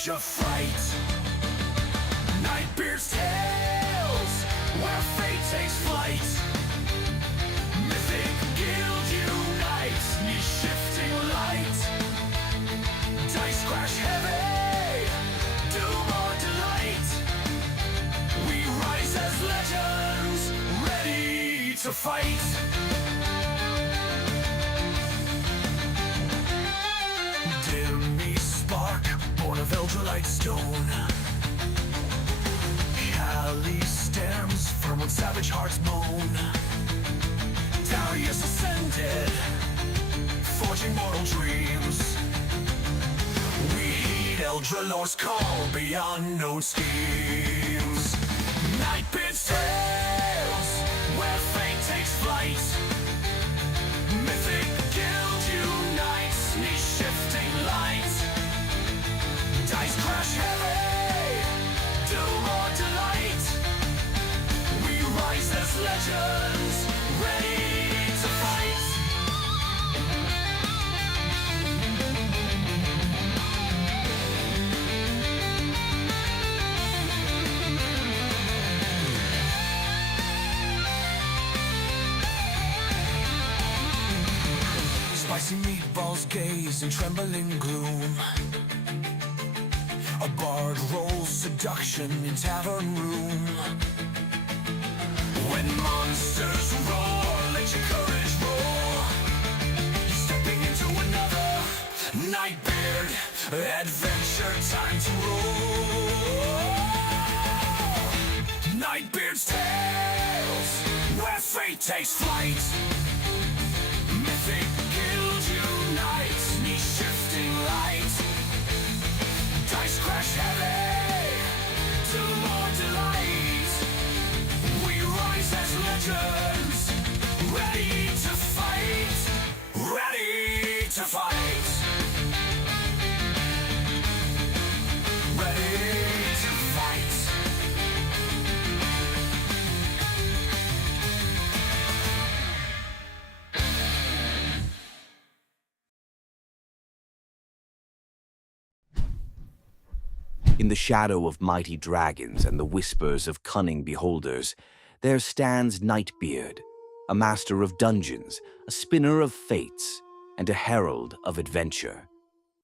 edge of fright. Nightbeard's tales, where fate takes flight. Mythic guild unites, knee-shifting light. Dice crash heavy, doom or delight. We rise as legends, ready to fight. Dimmy spark, born of Eldrelite stone. Cali stems, firm when savage hearts moan. Darius ascended, forging mortal dreams. We heed Eldralor's call beyond known schemes. Nightbeard's tales, where fate takes flight. Mythic guild unites, knee-shifting light. Dice crash heavy, doom or delight. We rise as legends, ready to fight. Spicy meatballs gaze in trembling gloom. A bard rolls seduction in tavern room. When monsters roar, let your courage roar. You're stepping into another Nightbeard adventure, time to roll. Nightbeard's tales, where fate takes flight. Mythic guild unites, knee-shifting light. Dice crash heavy, doom or delight. We rise as legends, ready to fight, ready to fight. Ready to fight. In the shadow of mighty dragons and the whispers of cunning beholders, there stands Nightbeard, a master of dungeons, a spinner of fates, and a herald of adventure.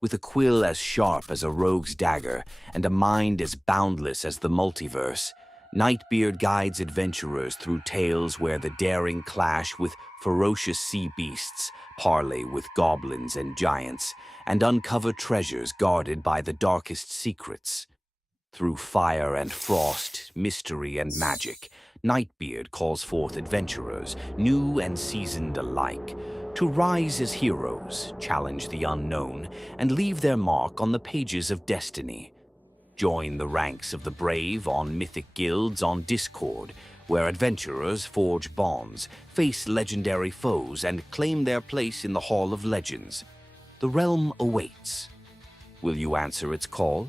With a quill as sharp as a rogue's dagger and a mind as boundless as the multiverse, Nightbeard guides adventurers through tales where the daring clash with ferocious sea beasts, parley with goblins and giants, and uncover treasures guarded by the darkest secrets. Through fire and frost, mystery and magic, Nightbeard calls forth adventurers, new and seasoned alike, to rise as heroes, challenge the unknown, and leave their mark on the pages of destiny. Join the ranks of the brave on Mythic guilds on Discord, where adventurers forge bonds, face legendary foes, and claim their place in the Hall of Legends. The realm awaits. Will you answer its call?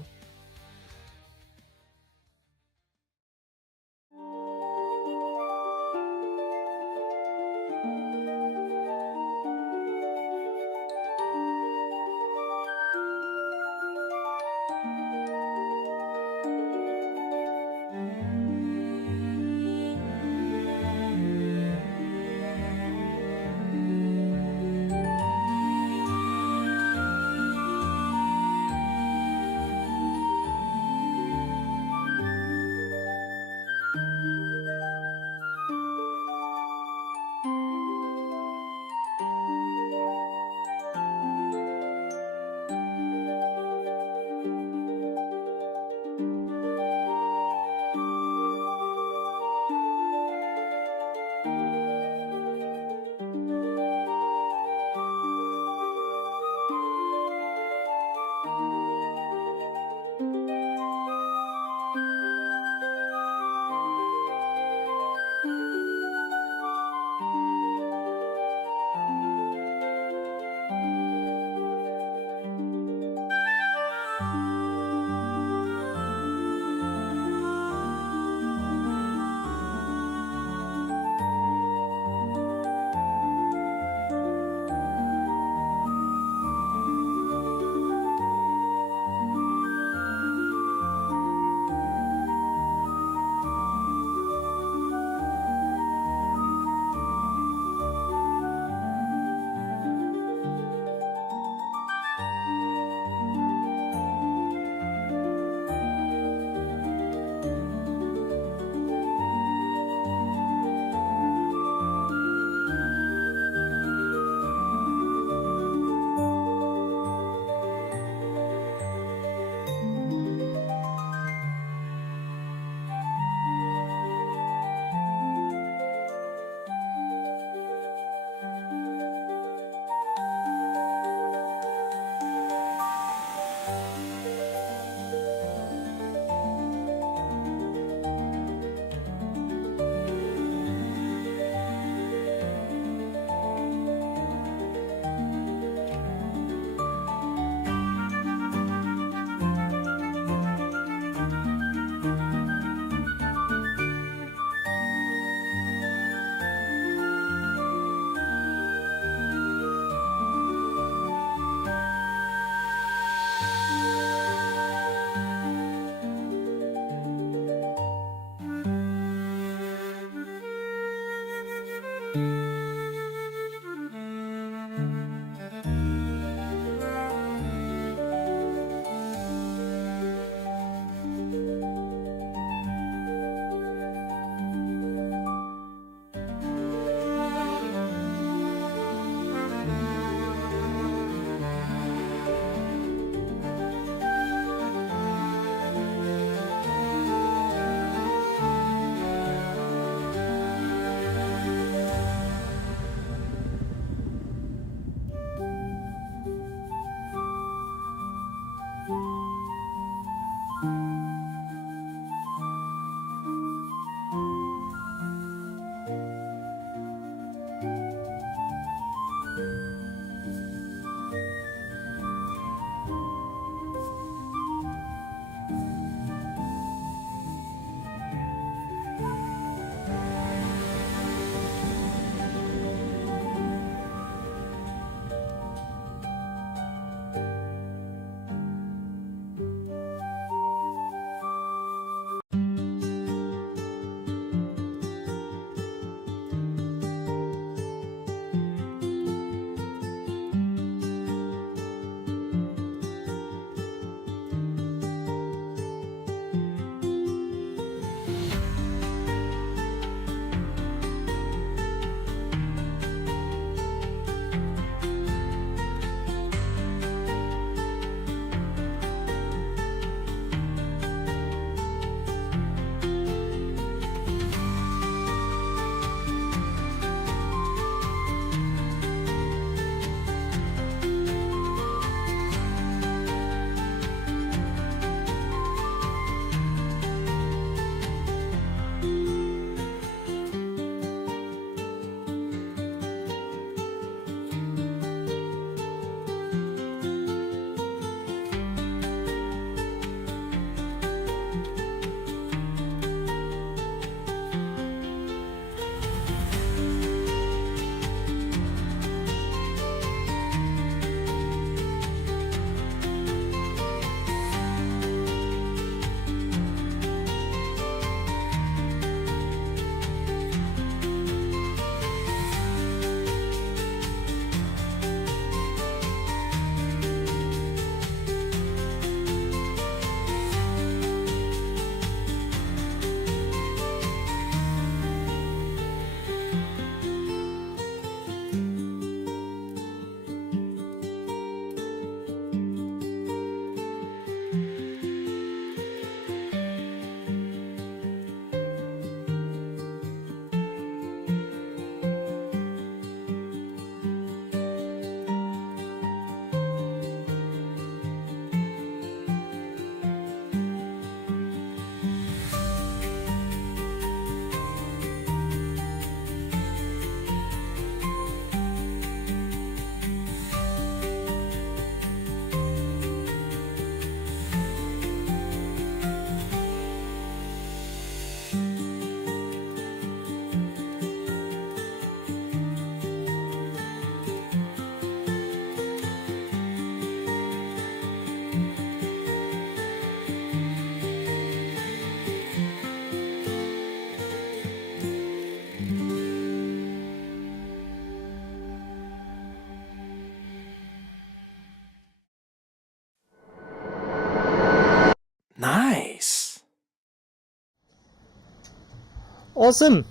Awesome.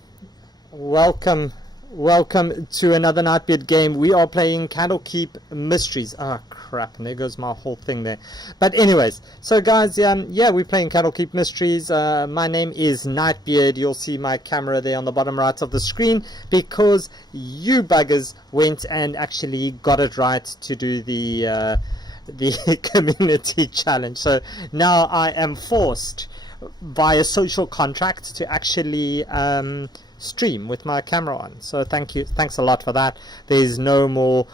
Welcome to another Nightbeard game. We are playing Candlekeep Mysteries. Ah, crap, and there goes my whole thing there. But anyways, so guys, yeah, we're playing Candlekeep Mysteries. My name is Nightbeard. You'll see my camera there on the bottom right of the screen because you buggers went and actually got it right to do the community challenge. So now I am forced by a social contract to actually stream with my camera on. So thanks a lot for that. There's no more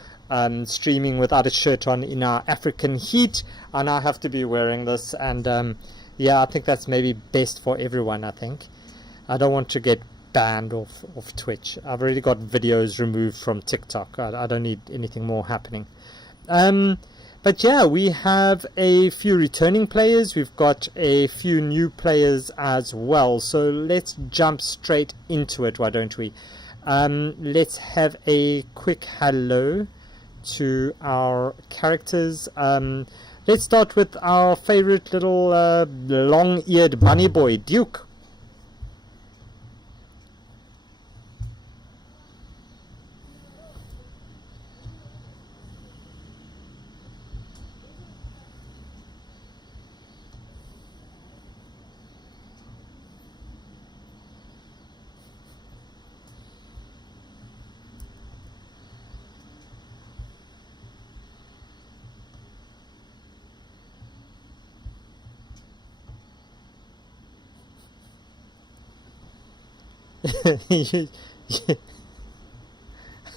streaming without a shirt on in our African heat. I now have to be wearing this, and yeah, I think that's maybe best for everyone. I think I don't want to get banned off Twitch. I've already got videos removed from TikTok. I don't need anything more happening. But yeah, we have a few returning players. We've got a few new players as well. So let's jump straight into it, why don't we? Let's have a quick hello to our characters. Let's start with our favorite little long-eared bunny boy, Duke.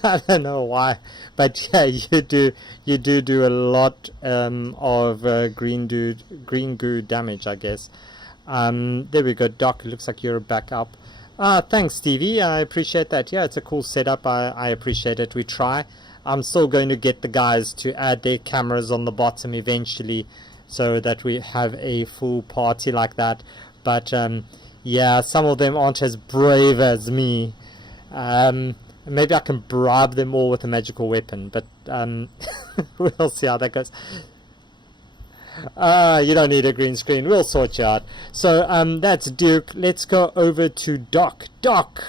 I don't know why, but yeah, you do a lot of green goo damage, I guess. There we go, Doc. It looks like you're back up. Thanks, Stevie. I appreciate that. Yeah, it's a cool setup. I appreciate it. We try. I'm still going to get the guys to add their cameras on the bottom eventually, so that we have a full party like that. But yeah, some of them aren't as brave as me. Maybe I can bribe them all with a magical weapon, but we'll see how that goes. You don't need a green screen. We'll sort you out. So that's Duke. Let's go over to Doc. Doc,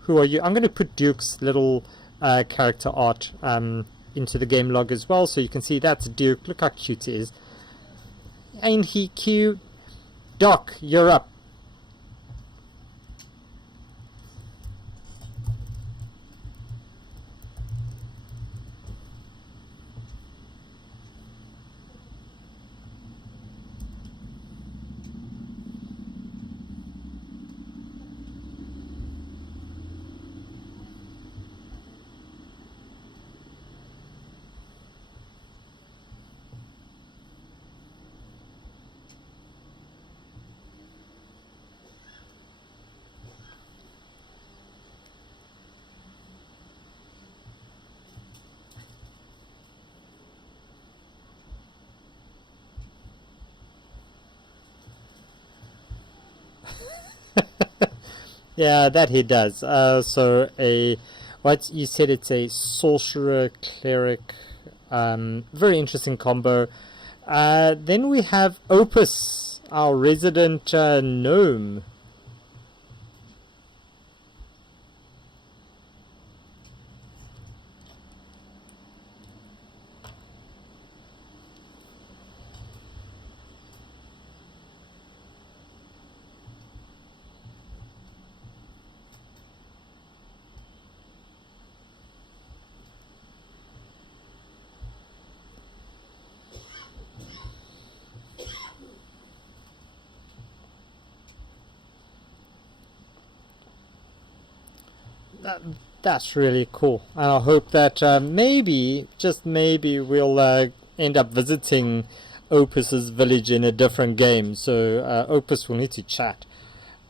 who are you? I'm going to put Duke's little character art into the game log as well, so you can see that's Duke. Look how cute he is. Ain't he cute? Doc, you're up. Yeah, that he does. So what you said, it's a sorcerer cleric. Very interesting combo. Then we have Opus, our resident gnome. That's really cool. And I hope that maybe, just maybe, we'll end up visiting Opus's village in a different game. So Opus will need to chat.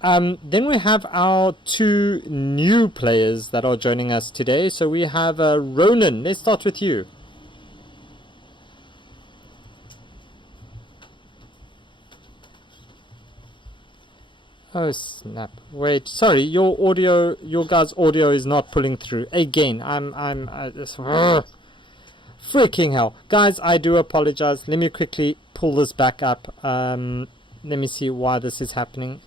Then we have our two new players that are joining us today. So we have Ronan. Let's start with you. Oh snap! Wait, sorry, your guys' audio is not pulling through again. Freaking hell, guys! I do apologize. Let me quickly pull this back up. Let me see why this is happening.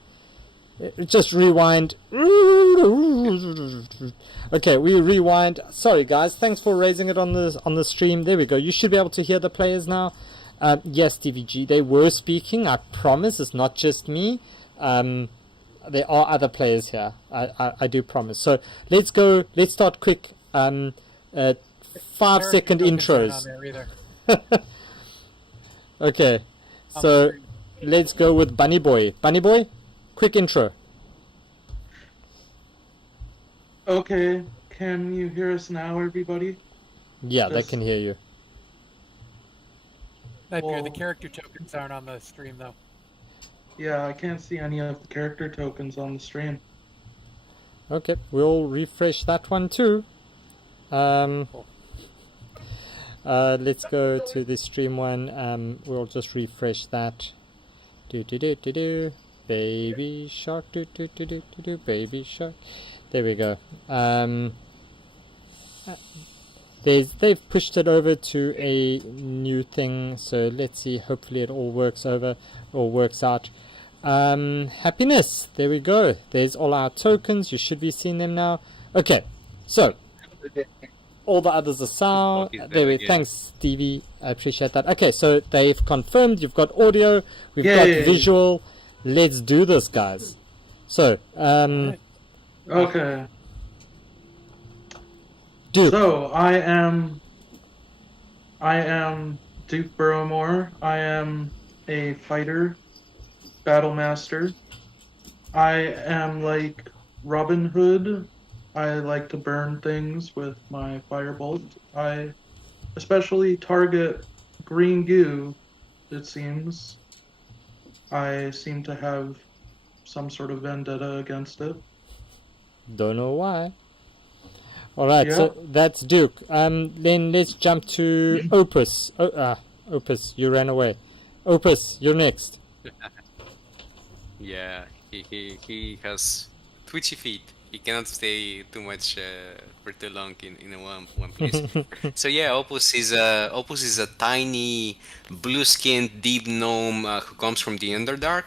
Just rewind. Okay, we rewind. Sorry guys, thanks for raising it on the stream. There we go. You should be able to hear the players now. Yes, DVG, they were speaking. I promise, it's not just me. There are other players here. I do promise. So let's go. Let's start quick. 5-second intros. Okay, so let's go with Bunny Boy. Bunny Boy, quick intro. Okay, can you hear us now, everybody? Yeah, they can hear you. Nightmare, the character tokens aren't on the stream, though. Yeah, I can't see any of the character tokens on the stream. Okay, we'll refresh that one too. Let's go to the stream one. We'll just refresh that. Baby shark. Baby shark. There we go. They've pushed it over to a new thing. So let's see. Hopefully it all works out. Happiness. There we go. There's all our tokens. You should be seeing them now. Okay. So all the others are sound. There we. Thanks, Stevie. I appreciate that. Okay, so they've confirmed. You've got audio. We've got visual. Let's do this, guys. So, okay. Duke. So I am Duke Burrowmore. I am a fighter, battle master. I am like Robin Hood. I like to burn things with my firebolt. I especially target green goo, it seems. I seem to have some sort of vendetta against it. Don't know why. Alright, Yeah. so that's Duke. Then let's jump to Opus. Opus, you ran away. Opus, you're next. Yeah, he has twitchy feet. He cannot stay too much for too long in one place. So yeah, Opus is a tiny blue-skinned deep gnome who comes from the Underdark.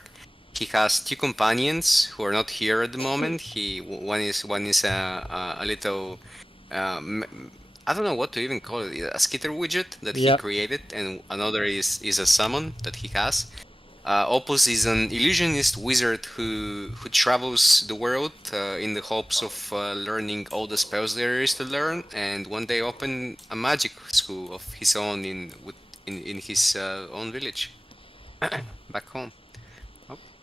He has two companions who are not here at the moment. One is a little I don't know what to even call it, a skitter widget that he created, and another is a summon that he has. Opus is an illusionist wizard who travels the world in the hopes of learning all the spells there is to learn, and one day open a magic school of his own in his own village back home.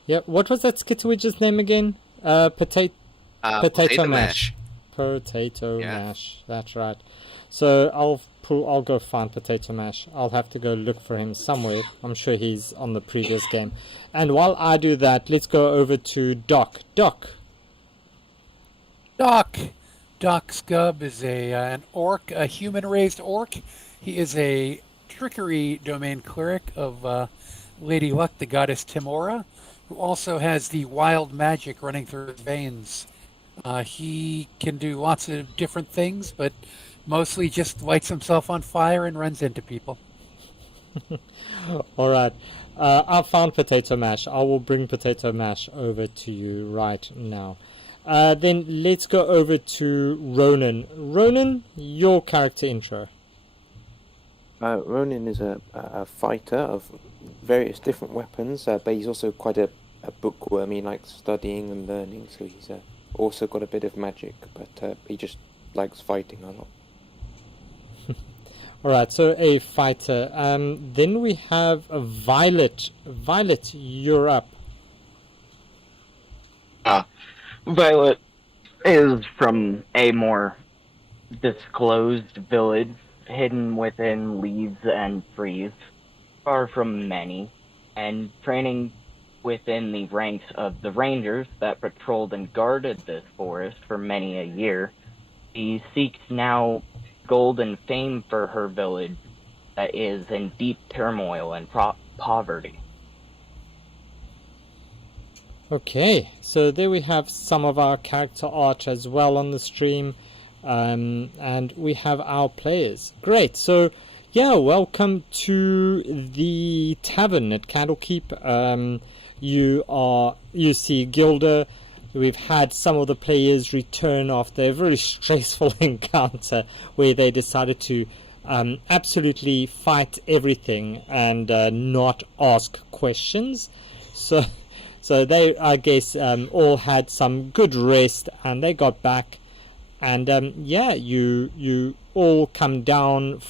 Yeah, what was that skitwidget's name again? Potato mash. Potato mash. That's right. So I'll go find Potato Mash. I'll have to go look for him somewhere. I'm sure he's on the previous game. And while I do that, let's go over to Doc. Doc Scub is an orc, a human-raised orc. He is a trickery domain cleric of Lady Luck, the goddess Timora, who also has the wild magic running through his veins. He can do lots of different things, but mostly just lights himself on fire and runs into people. All right. I found Potato Mash. I will bring Potato Mash over to you right now. Then let's go over to Ronan. Ronan, your character intro. Ronan is a fighter of various different weapons, but he's also quite a bookworm. He likes studying and learning, so he's also got a bit of magic, but he just likes fighting a lot. Alright, so a fighter. Then we have a Violet. Violet, you're up. Violet is from a more disclosed village, hidden within leaves and trees, far from many, and training within the ranks of the rangers that patrolled and guarded this forest for many a year. She seeks now gold and fame for her village that is in deep turmoil and poverty. Okay, so there we have some of our character art as well on the stream, and we have our players. Great, so yeah, welcome to the tavern at Candlekeep. You see Gilda, we've had some of the players return after a very stressful encounter where they decided to absolutely fight everything and not ask questions. So they, I guess, all had some good rest, and they got back. And yeah, you all come down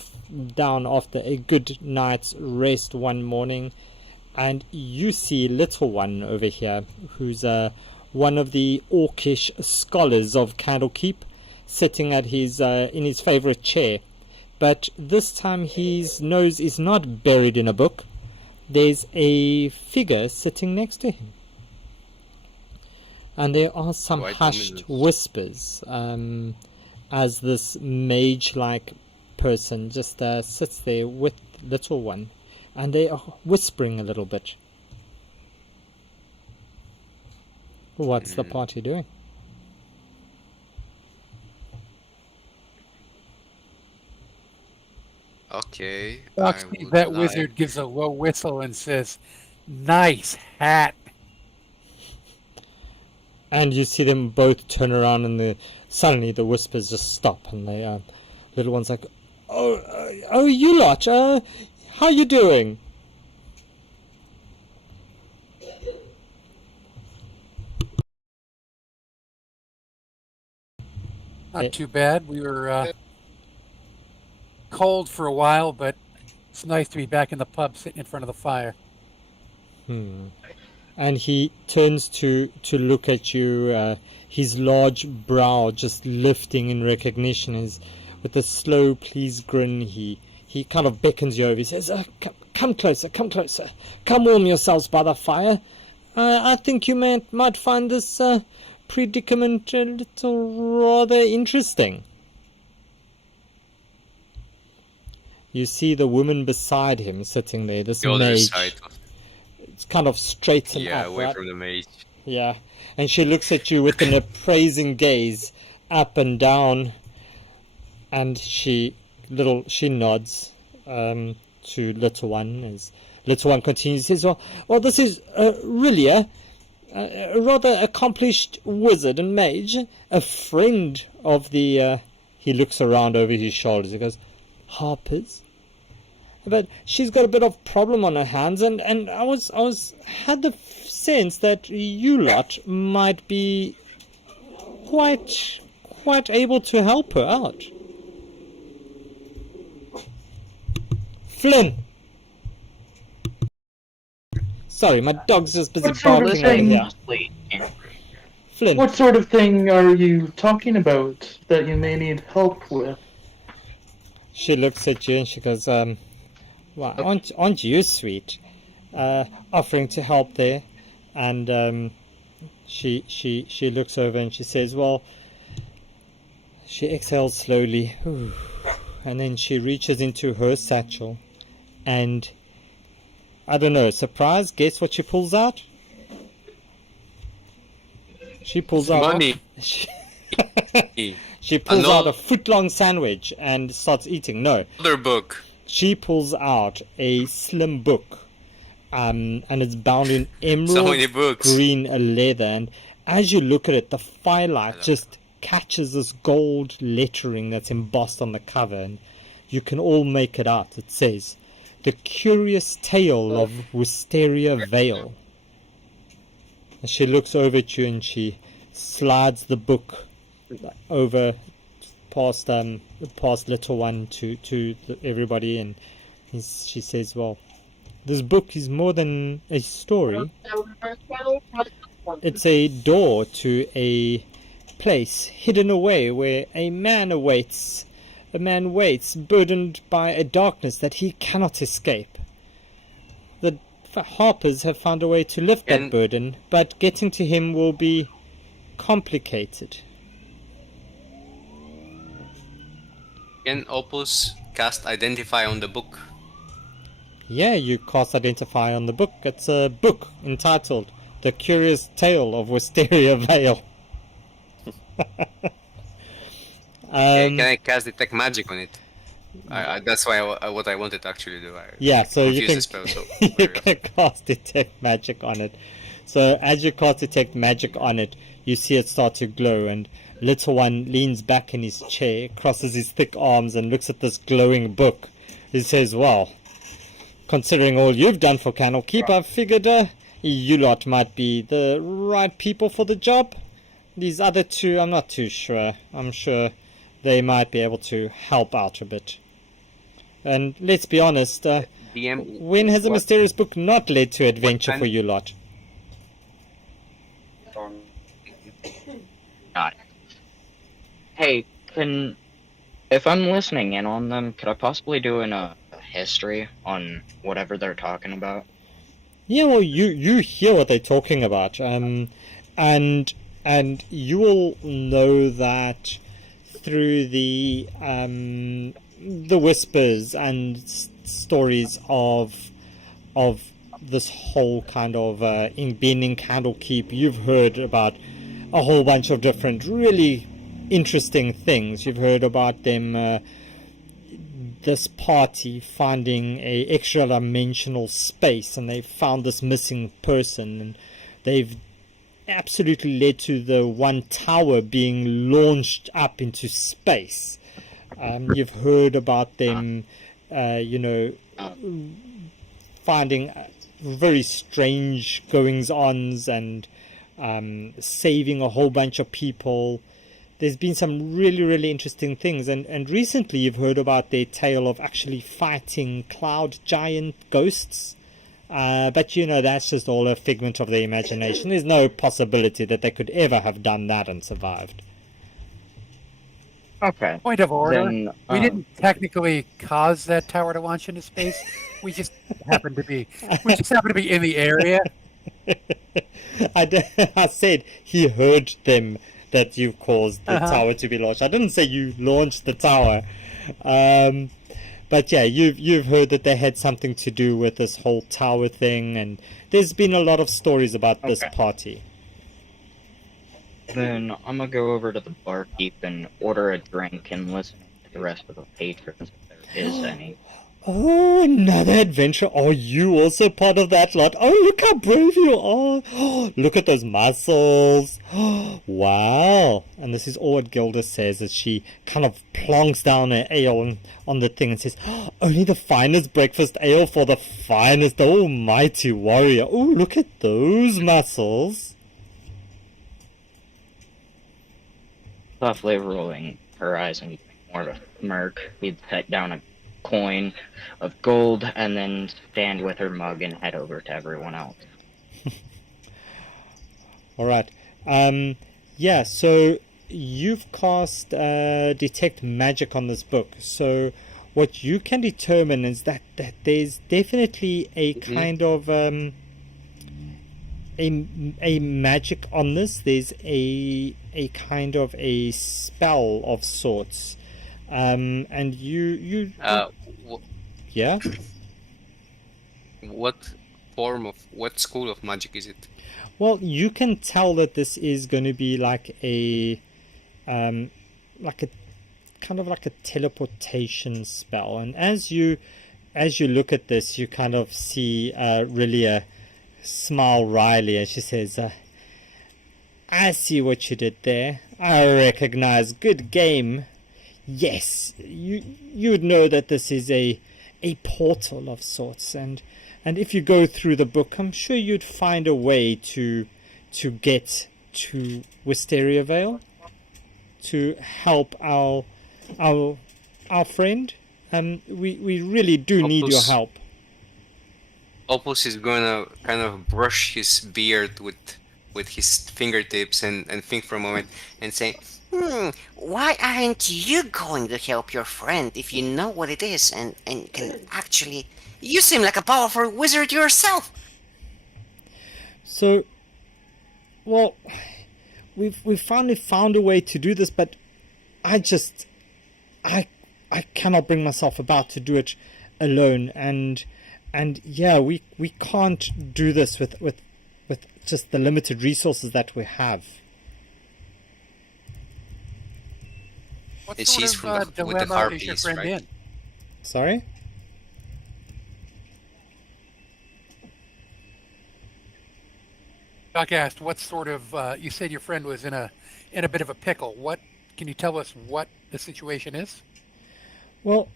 after a good night's rest one morning, and you see little one over here, who's one of the orcish scholars of Candlekeep, sitting at his in his favorite chair. But this time his nose is not buried in a book. There's a figure sitting next to him. And there are some Quite hushed ominous. whispers as this mage-like person just sits there with little one, and they are whispering a little bit. What's the party doing? Okay. Foxy, I would that like- wizard gives a low whistle and says, "Nice hat." And you see them both turn around, and suddenly the whispers just stop, and the little one's like, "Oh, you lot, how you doing?" Not too bad. We were cold for a while, but it's nice to be back in the pub sitting in front of the fire. And he turns to look at you, his large brow just lifting in recognition. With a slow, pleased grin, he kind of beckons you over. He says, come closer, come warm yourselves by the fire. I think you might find this predicament a little rather interesting. You see the woman beside him sitting there, this The other mage. side of, It's kind of straightened yeah, up, away right? from the mage. Yeah, and she looks at you with an appraising gaze, up and down, and she nods to little one as little one continues. Says, "Well, this is really a rather accomplished wizard and mage, a friend of the." He looks around over his shoulders. He goes, "Harper's." But she's got a bit of problem on her hands, and I had the sense that you lot might be quite able to help her out. Flynn! Sorry, my dog's just busy What sort of barking over thing? here. Flynn, What sort of thing are you talking about that you may need help with? she looks at you and she goes, well, aren't you sweet? Offering to help there. And she looks over and she says, well, she exhales slowly. And then she reaches into her satchel. And, I don't know, surprise, guess what she pulls out? She pulls out... Money. She pulls No. out a foot-long sandwich and starts eating. No. Other book. She pulls out a slim book, and it's bound in So many emerald books. green leather. And as you look at it, the firelight just catches this gold lettering that's embossed on the cover, and you can all make it out. It says, "The Curious Tale of Wisteria Vale." And she looks over at you and she slides the book over past little one to everybody, and she says, well, this book is more than a story. It's a door to a place hidden away where a man waits, burdened by a darkness that he cannot escape. The Harpers have found a way to lift that And- burden, but getting to him will be complicated. Can Opus cast Identify on the book? Yeah, you cast Identify on the book. It's a book entitled The Curious Tale of Wisteria Vale. Can I cast Detect Magic on it? That's why what I wanted to actually do. I Yeah, so you confused can the spell, so you very can often. cast detect magic on it. So as you cast detect magic on it, you see it start to glow, and little one leans back in his chair, crosses his thick arms, and looks at this glowing book. He says, "Well, considering all you've done for Candlekeep, I figured you lot might be the right people for the job. These other two, I'm not too sure. I'm sure they might be able to help out a bit. And let's be honest, DM, when has a what mysterious book not led to adventure kind for you lot?" Got it. Hey, if I'm listening in on them, could I possibly do a history on whatever they're talking about? Yeah, well, you hear what they're talking about, and you will know that through the whispers and stories of this whole kind of being in Candlekeep. You've heard about a whole bunch of different really interesting things. You've heard about them. This party finding a extra dimensional space, and they found this missing person, and they've absolutely led to the one tower being launched up into space. You've heard about them, finding very strange goings-ons and saving a whole bunch of people. There's been some really, really interesting things, and recently you've heard about their tale of actually fighting cloud giant ghosts. But that's just all a figment of their imagination. There's no possibility that they could ever have done that and survived. Okay. Point of order. Then, We didn't technically cause that tower to launch into space. We just happened to be in the area. I said he heard them that you caused the tower to be launched. I didn't say you launched the tower. But yeah, you've heard that they had something to do with this whole tower thing, and there's been a lot of stories about this party. Then I'm gonna go over to the barkeep and order a drink and listen to the rest of the patrons if there is any. Oh, another adventure. Are you also part of that lot? Oh, look how brave you are. Oh, look at those muscles. Oh, wow. And this is all what Gilda says as she kind of plonks down her ale on the thing and says, "Oh, only the finest breakfast ale for the finest almighty warrior. Oh, look at those muscles." Softly rolling her eyes and giving more of a smirk, we'd set down a coin of gold and then stand with her mug and head over to everyone else. All right. Yeah, so you've cast detect magic on this book. So what you can determine is that there's definitely a kind of a magic on this. There's a kind of a spell of sorts. And you yeah. What school of magic is it? Well, you can tell that this is going to be like a kind of like a teleportation spell. And as you look at this, you kind of see Rilia smile wryly as she says, "I see what you did there. I recognize. Good game. Yes, you'd know that this is a portal of sorts, and if you go through the book, I'm sure you'd find a way to get to Wisteria Vale to help our friend. We really do need your help." Opus is gonna kind of brush his beard with his fingertips and think for a moment and say, Why aren't you going to help your friend if you know what it is and can actually... You seem like a powerful wizard yourself! So, well, we've finally found a way to do this, but I cannot bring myself about to do it alone, and yeah, we can't do this with just the limited resources that we have. What And sort she's of from with the dilemma is your harpies, friend right? in? Sorry? Doc asked, "What sort of?" You said your friend was in a bit of a pickle. What can you tell us? What the situation is? Well,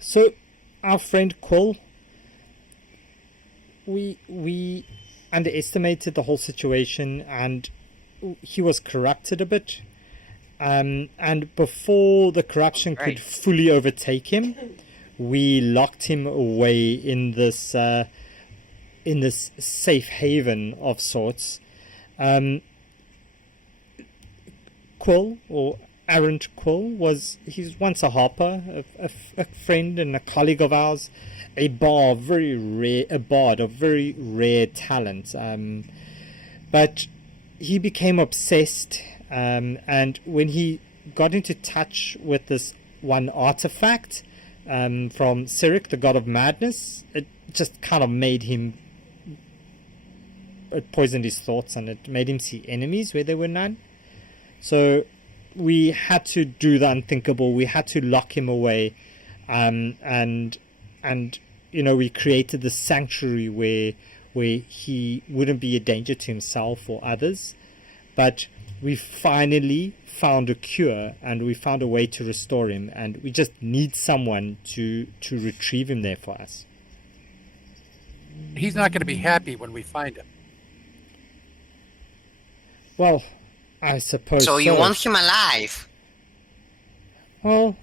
so our friend Quill, we underestimated the whole situation, and he was corrupted a bit. And before the corruption could fully overtake him, we locked him away in this safe haven of sorts. Quill, or Errant Quill, he's once a harper, a friend and a colleague of ours, a bard of very rare talent. But he became obsessed, and when he got into touch with this one artifact from Cyric, the god of madness, it just kind of made him. It poisoned his thoughts, and it made him see enemies where there were none. So we had to do the unthinkable. We had to lock him away, and we created the sanctuary where he wouldn't be a danger to himself or others. But we finally found a cure, and we found a way to restore him, and we just need someone to retrieve him there for us. He's not going to be happy when we find him. Well, I suppose So you want him alive? Well,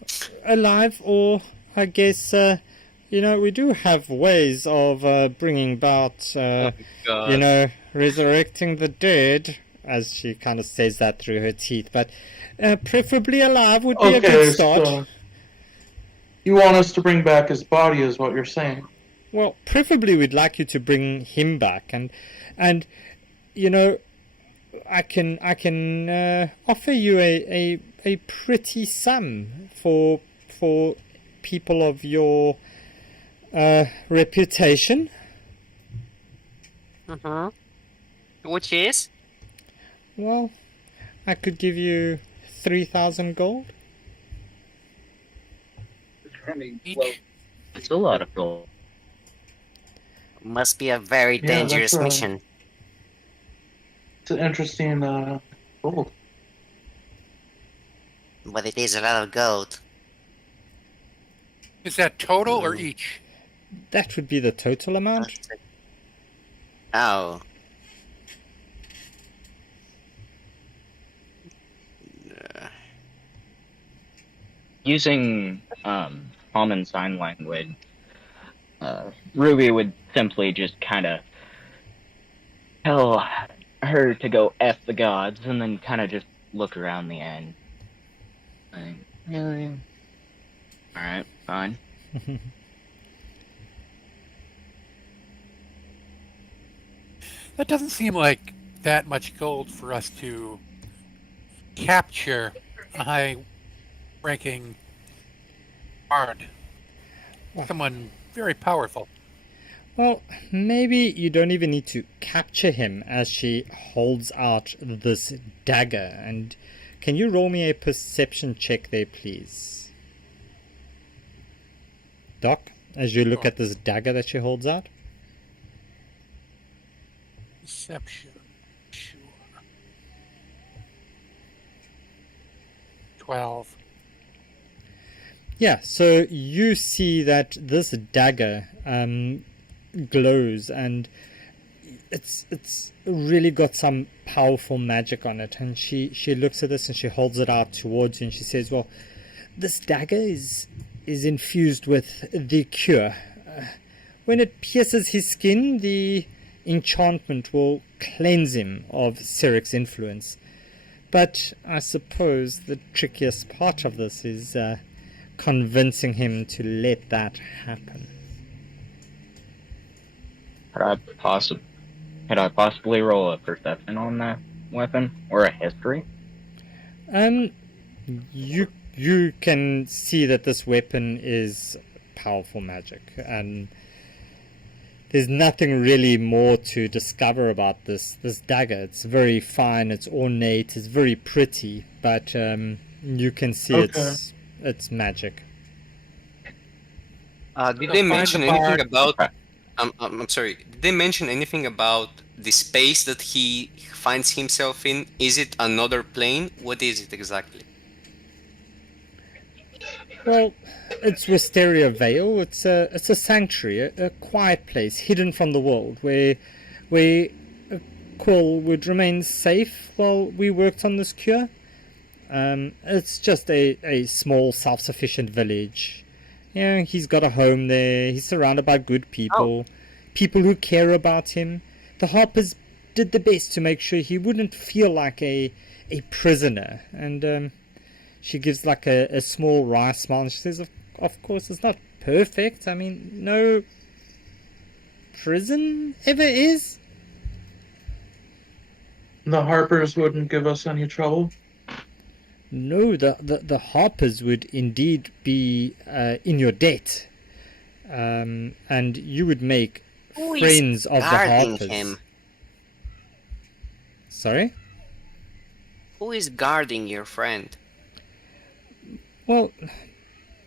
alive, or I guess, we do have ways of bringing about, resurrecting the dead, as she kind of says that through her teeth, but preferably alive would be a good start. So you want us to bring back his body, is what you're saying? Well, preferably we'd like you to bring him back, and I can offer you a pretty sum for people of your reputation. Which is? Well, I could give you 3,000 gold. It's a lot of gold. Must be a very dangerous mission. It's an interesting gold. But it is a lot of gold. Is that total or each? That would be the total amount. Oh. Using common sign language, Ruby would simply just kind of tell her to go F the gods, and then kind of just look around the end. Like, really? Alright, fine. That doesn't seem like that much gold for us to capture a high-ranking bard. Someone very powerful. Well, maybe you don't even need to capture him, as she holds out this dagger. And can you roll me a perception check there, please? Doc, as you look at this dagger that she holds out. Perception. Sure. 12. Yeah, so you see that this dagger glows, and it's really got some powerful magic on it. And she looks at this and she holds it out towards you, and she says, well, this dagger is infused with the cure. When it pierces his skin, the enchantment will cleanse him of Cyric's influence. But I suppose the trickiest part of this is convincing him to let that happen. Could I possibly roll a perception on that weapon, or a history? You can see that this weapon is powerful magic, and there's nothing really more to discover about this dagger. It's very fine, it's ornate, it's very pretty, but you can see it's magic. Did So they find mention the anything bard. about? Okay. I'm sorry. Did they mention anything about the space that he finds himself in? Is it another plane? What is it exactly? Well, it's Wisteria Vale. It's a sanctuary, a quiet place hidden from the world, where Quill would remain safe while we worked on this cure. It's just a small, self-sufficient village. You know, he's got a home there. He's surrounded by good people, people who care about him. The Harpers did the best to make sure he wouldn't feel like a prisoner. And she gives like a small wry smile, and she says, of course, it's not perfect. I mean, no prison ever is. The Harpers wouldn't give us any trouble. No, the Harpers would indeed be in your debt. And you would make Who is friends of the guarding Harpers. him? Sorry? Who is guarding your friend? Well,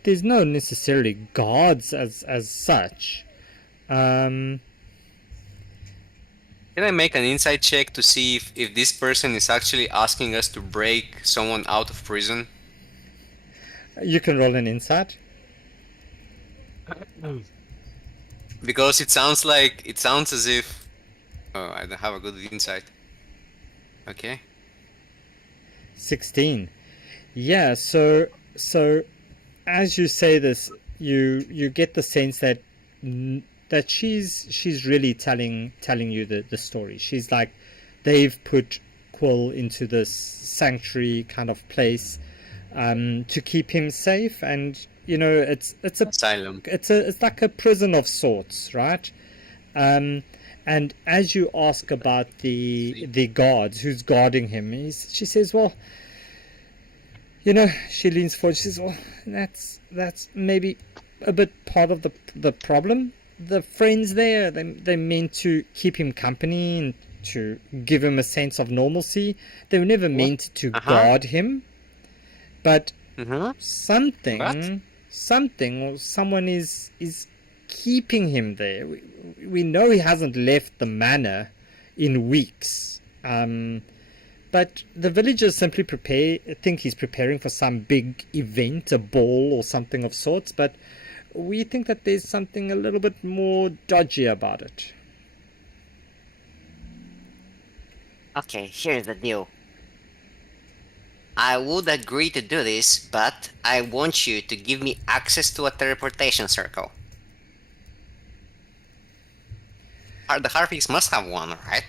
there's no necessarily guards as such. Can I make an insight check to see if this person is actually asking us to break someone out of prison? You can roll an insight. Because it sounds as if... Oh, I don't have a good insight. Okay. 16. Yeah, so as you say this, you get the sense that she's really telling you the story. She's like, they've put Quill into this sanctuary kind of place to keep him safe, and you know it's a Asylum. it's like a prison of sorts, right? And as you ask about the guards who's guarding him, she says, well, you know, she leans forward. She says, well, that's maybe a bit part of the problem. The friends there, they meant to keep him company and to give him a sense of normalcy. They were never meant to guard him. But something or someone is keeping him there. We know he hasn't left the manor in weeks. But the villagers simply think he's preparing for some big event, a ball or something of sorts, but we think that there's something a little bit more dodgy about it. Okay, here's the deal. I would agree to do this, but I want you to give me access to a teleportation circle. The Harpies must have one, right?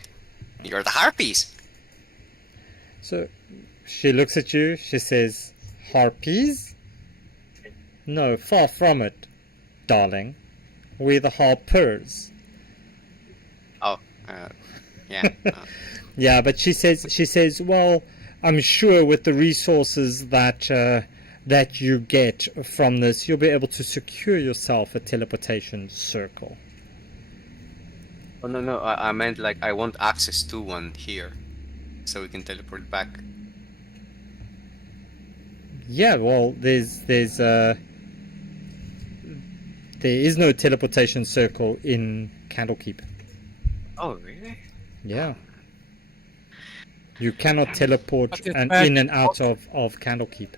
You're the Harpies. So she looks at you, she says, Harpies? No, far from it, darling. We're the Harpers. Oh, yeah. Yeah, but she says, well, I'm sure with the resources that you get from this, you'll be able to secure yourself a teleportation circle. Oh, no, I meant like I want access to one here, so we can teleport back. Yeah, well, there is no teleportation circle in Candlekeep. Oh, really? Yeah. You cannot teleport But it's in magic. and out of Candlekeep.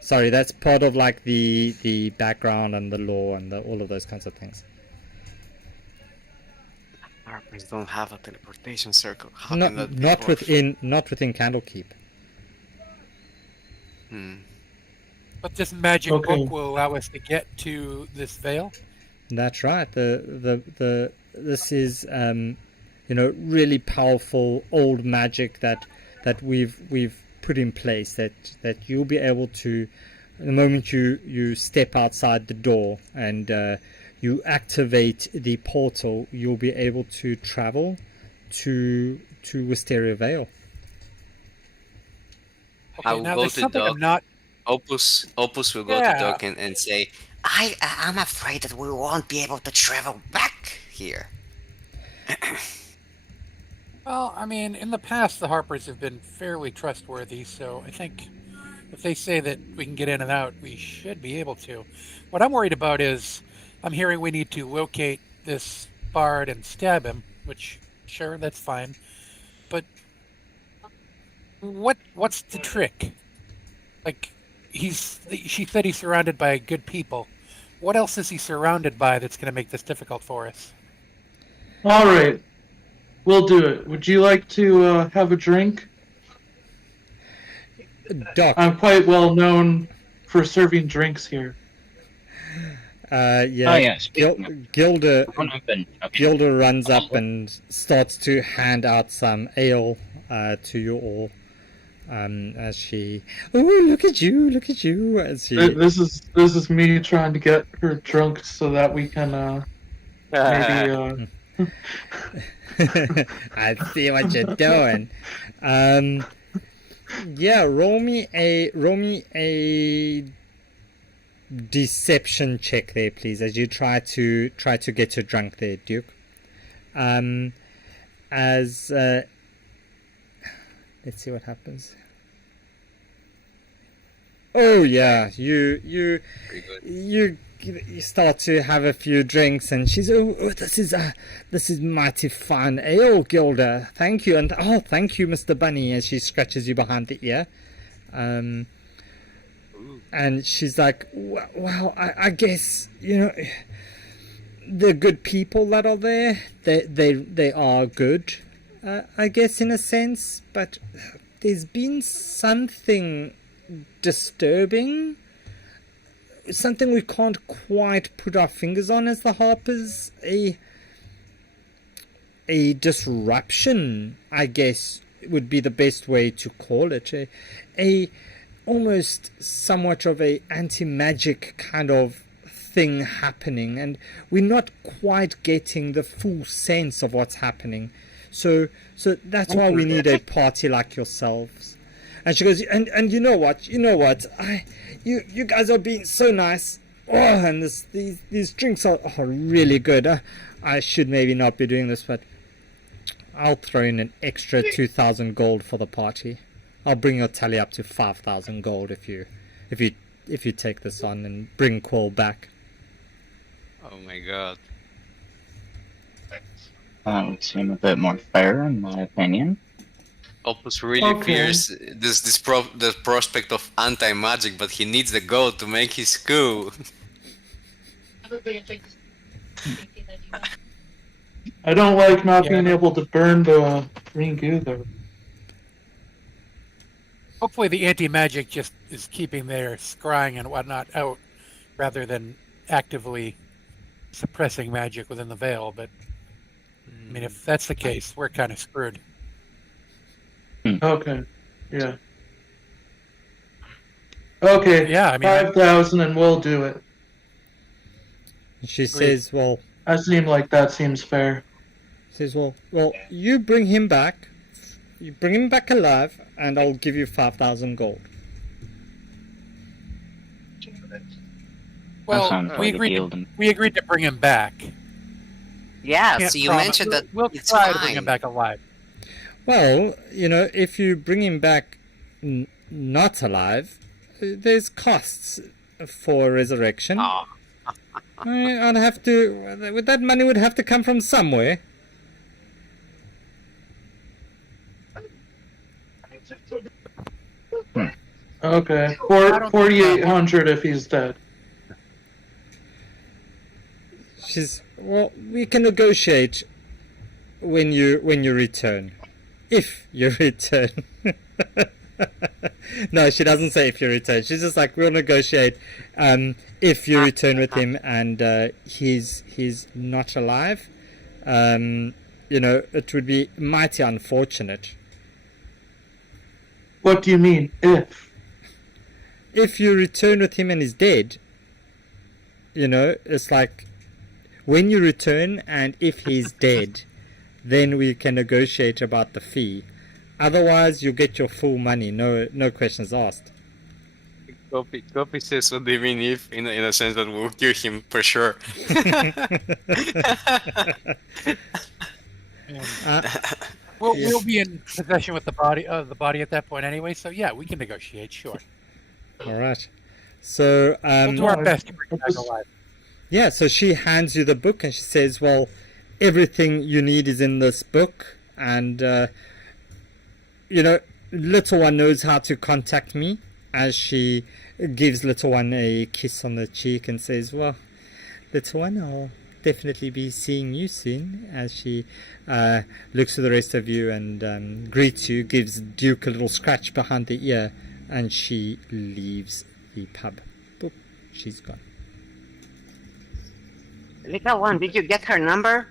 Sorry, that's part of like the background and the law and all of those kinds of things. Harpies don't have a teleportation circle. How Not can that be not possible? within Candlekeep. But this magic Okay. book will allow us to get to this veil. That's right. This is really powerful old magic that we've put in place that you'll be able to, the moment you step outside the door and you activate the portal, you'll be able to travel to Wisteria Vale. I Okay, will now go there's to something Doc. I'm not. Opus will go to Yeah. Doc and say, I'm afraid that we won't be able to travel back here. Well, I mean, in the past, the Harpers have been fairly trustworthy, so I think if they say that we can get in and out, we should be able to. What I'm worried about is I'm hearing we need to locate this bard and stab him, which, sure, that's fine. But what's the trick? Like, she said he's surrounded by good people. What else is he surrounded by that's going to make this difficult for us? All right, we'll do it. Would you like to have a drink? Doc. I'm quite well known for serving drinks here. Yeah. Oh, yeah, speaking of- Gilda. Okay. Gilda runs up and starts to hand out some ale to you all. As she, oh, look at you! As she, This is me trying to get her drunk so that we can maybe. I see what you're doing. Yeah, roll me a deception check there, please, as you try to get her drunk there, Duke. Let's see what happens. Oh yeah, you start to have a few drinks, and she's this is mighty fine ale, Gilda. Thank you, and thank you, Mr. Bunny, as she scratches you behind the ear. And she's like, well, I guess, the good people that are there, they are good, I guess, in a sense, but there's been something disturbing, something we can't quite put our fingers on as the Harpers, a disruption, I guess, would be the best way to call it, a almost somewhat of a anti-magic kind of thing happening, and we're not quite getting the full sense of what's happening. So that's why we need a party like yourselves. And she goes, and you know what? You guys are being so nice. Oh, and these drinks are really good. I should maybe not be doing this, but I'll throw in an extra 2,000 gold for the party. I'll bring your tally up to 5,000 gold if you take this on and bring Quill back. Oh my god. That would seem a bit more fair, in my opinion. Opus really fears the prospect of anti-magic, but he needs the gold to make his coup. I don't like not being able to burn the green goo though. Hopefully the anti-magic just is keeping their scrying and whatnot out, rather than actively suppressing magic within the veil, but I mean, if that's the case, we're kind of screwed. Okay. Yeah. Okay. Yeah, I mean, 5,000 and we'll do it. She says, well... That seems fair. Says, well, you bring him back. You bring him back alive, and I'll give you 5,000 gold. Well, we agreed to bring him back. Yeah, Can't so you promise. mentioned that We'll it's try fine. to bring him back alive. Well, if you bring him back not alive, there's costs for resurrection. Oh. I'd have to... With that money would have to come from somewhere. Okay. 4,800 if he's dead. Well, we can negotiate when you return. If you return. No, she doesn't say if you return. She's just like, we'll negotiate if you return with him and he's not alive. It would be mighty unfortunate. What do you mean, if? If you return with him and he's dead, it's like, when you return and if he's dead, then we can negotiate about the fee. Otherwise, you get your full money, no questions asked. Copy says what they mean if, in a sense that we'll kill him for sure. We'll be in possession with the body at that point anyway, so yeah, we can negotiate, sure. All right. So We'll do our best to bring him back alive. yeah, so she hands you the book and she says, well, everything you need is in this book, and little one knows how to contact me, as she gives little one a kiss on the cheek and says, well, little one, I'll definitely be seeing you soon, as she looks to the rest of you and greets you, gives Duke a little scratch behind the ear, and she leaves the pub. Boop, she's gone. Little one, did you get her number?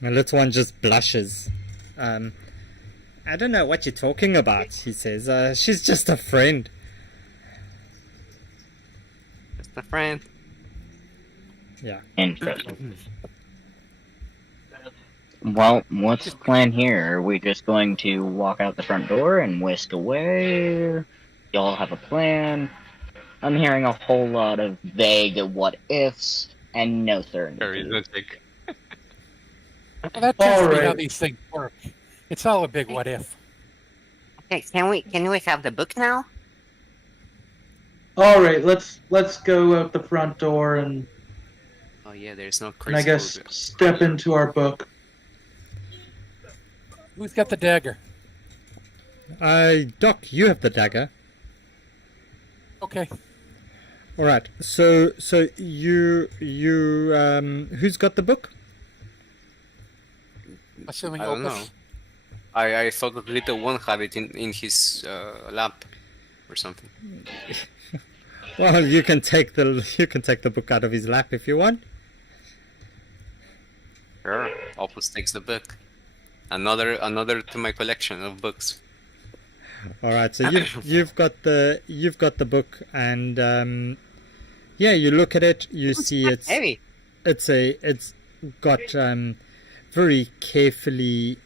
The little one just blushes. I don't know what you're talking about, he says. She's just a friend. Just a friend. Yeah. Interesting. Well, what's the plan here? Are we just going to walk out the front door and whisk away? Y'all have a plan? I'm hearing a whole lot of vague what-ifs and no certainty. Very logic. Well, that tends to be how Alright. these things work. It's all a big what if. Okay, can we have the book now? All right, let's go out the front door and Oh yeah, there's no I crazy. guess step into our book. Who's got the dagger? Doc, you have the dagger. Okay. All right. So you who's got the book? Assuming I don't know. Opus. I thought that little one had it in his lap or something. Well, you can take the book out of his lap if you want. Sure. Opus takes the book. Another to my collection of books. All right. So you've got the book, and yeah, you look at it. You see it's Heavy. it's got very carefully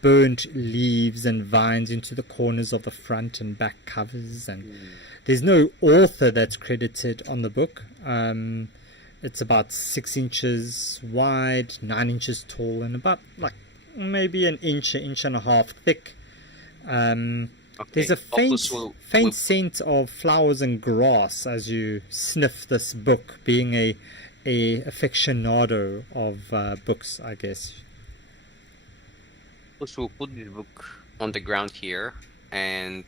burnt leaves and vines into the corners of the front and back covers, and there's no author that's credited on the book. It's about 6 inches wide, 9 inches tall, and about like maybe an inch and a half thick. There's a Opus faint scent of flowers and grass as you sniff this book, being a aficionado of books, I guess. Opus will put this book on the ground here and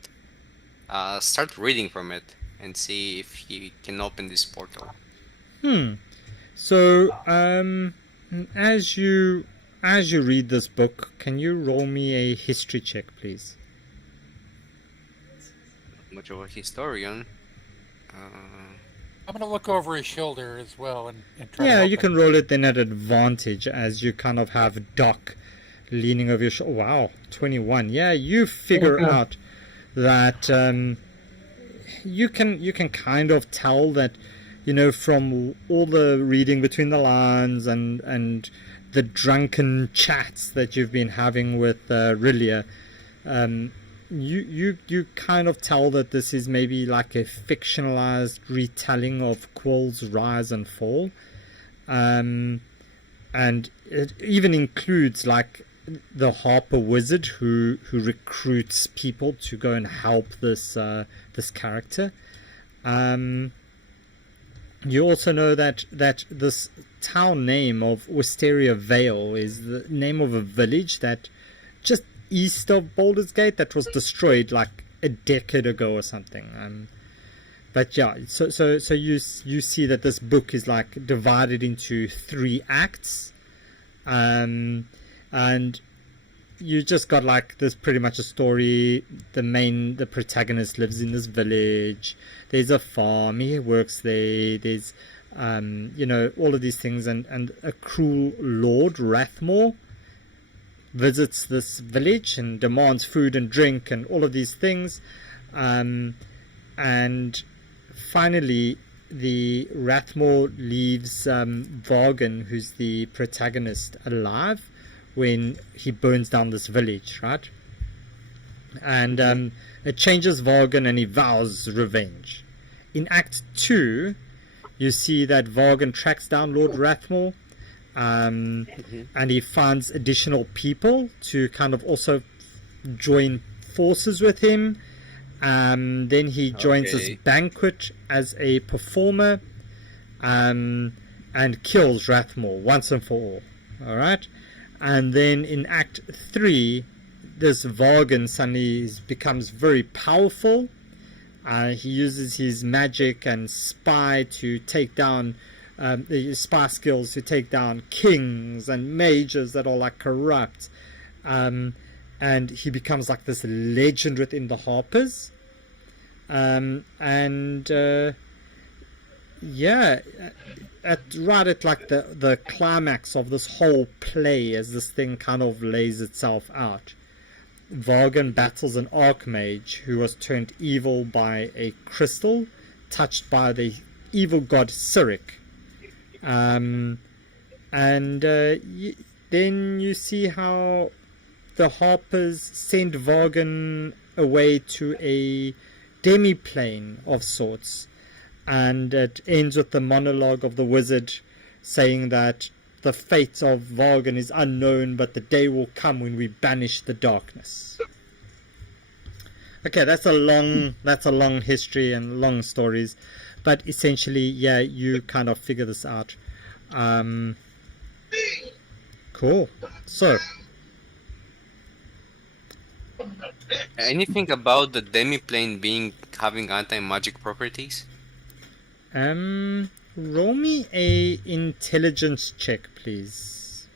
start reading from it and see if he can open this portal. So, as you read this book, can you roll me a history check, please? Much of a historian. I'm going to look over his shoulder as well and try to Yeah, help you him. can roll it then at advantage as you kind of have Doc leaning over your shoulder. Wow, 21. Yeah, you figure Okay. out that you can kind of tell that, from all the reading between the lines and the drunken chats that you've been having with Rilia, you kind of tell that this is maybe like a fictionalized retelling of Quill's rise and fall, and it even includes like the Harper Wizard who recruits people to go and help this character. You also know that this town name of Wisteria Vale is the name of a village that just east of Baldur's Gate that was destroyed like a decade ago or something. But yeah, so you see that this book is like divided into 3 acts, and you just got like this pretty much a story. The protagonist lives in this village. There's a farm. He works there. There's all of these things, and a cruel lord, Rathmore, visits this village and demands food and drink and all of these things, and finally the Rathmore leaves Vargan, who's the protagonist, alive when he burns down this village, right? And it changes Vargan and he vows revenge. In Act 2, you see that Vargan tracks down Lord Rathmore, and he finds additional people to kind of also join forces with him. Then he joins this banquet as a performer, and kills Rathmore once and for all. All right, and then in Act 3, this Vargan suddenly becomes very powerful. He uses his magic and spy to take down the spy skills to take down kings and mages that are like corrupt, and he becomes like this legend within the Harpers. Yeah, right at like the climax of this whole play, as this thing kind of lays itself out, Vargan battles an archmage who was turned evil by a crystal touched by the evil god Cyric. Then you see how the Harpers send Vargan away to a demi-plane of sorts, and it ends with the monologue of the wizard saying that the fate of Vargan is unknown, but the day will come when we banish the darkness. Okay, that's a long history and long stories, but essentially, yeah, you kind of figure this out. Cool. So, Anything about the demiplane having anti-magic properties? roll me a intelligence check, please.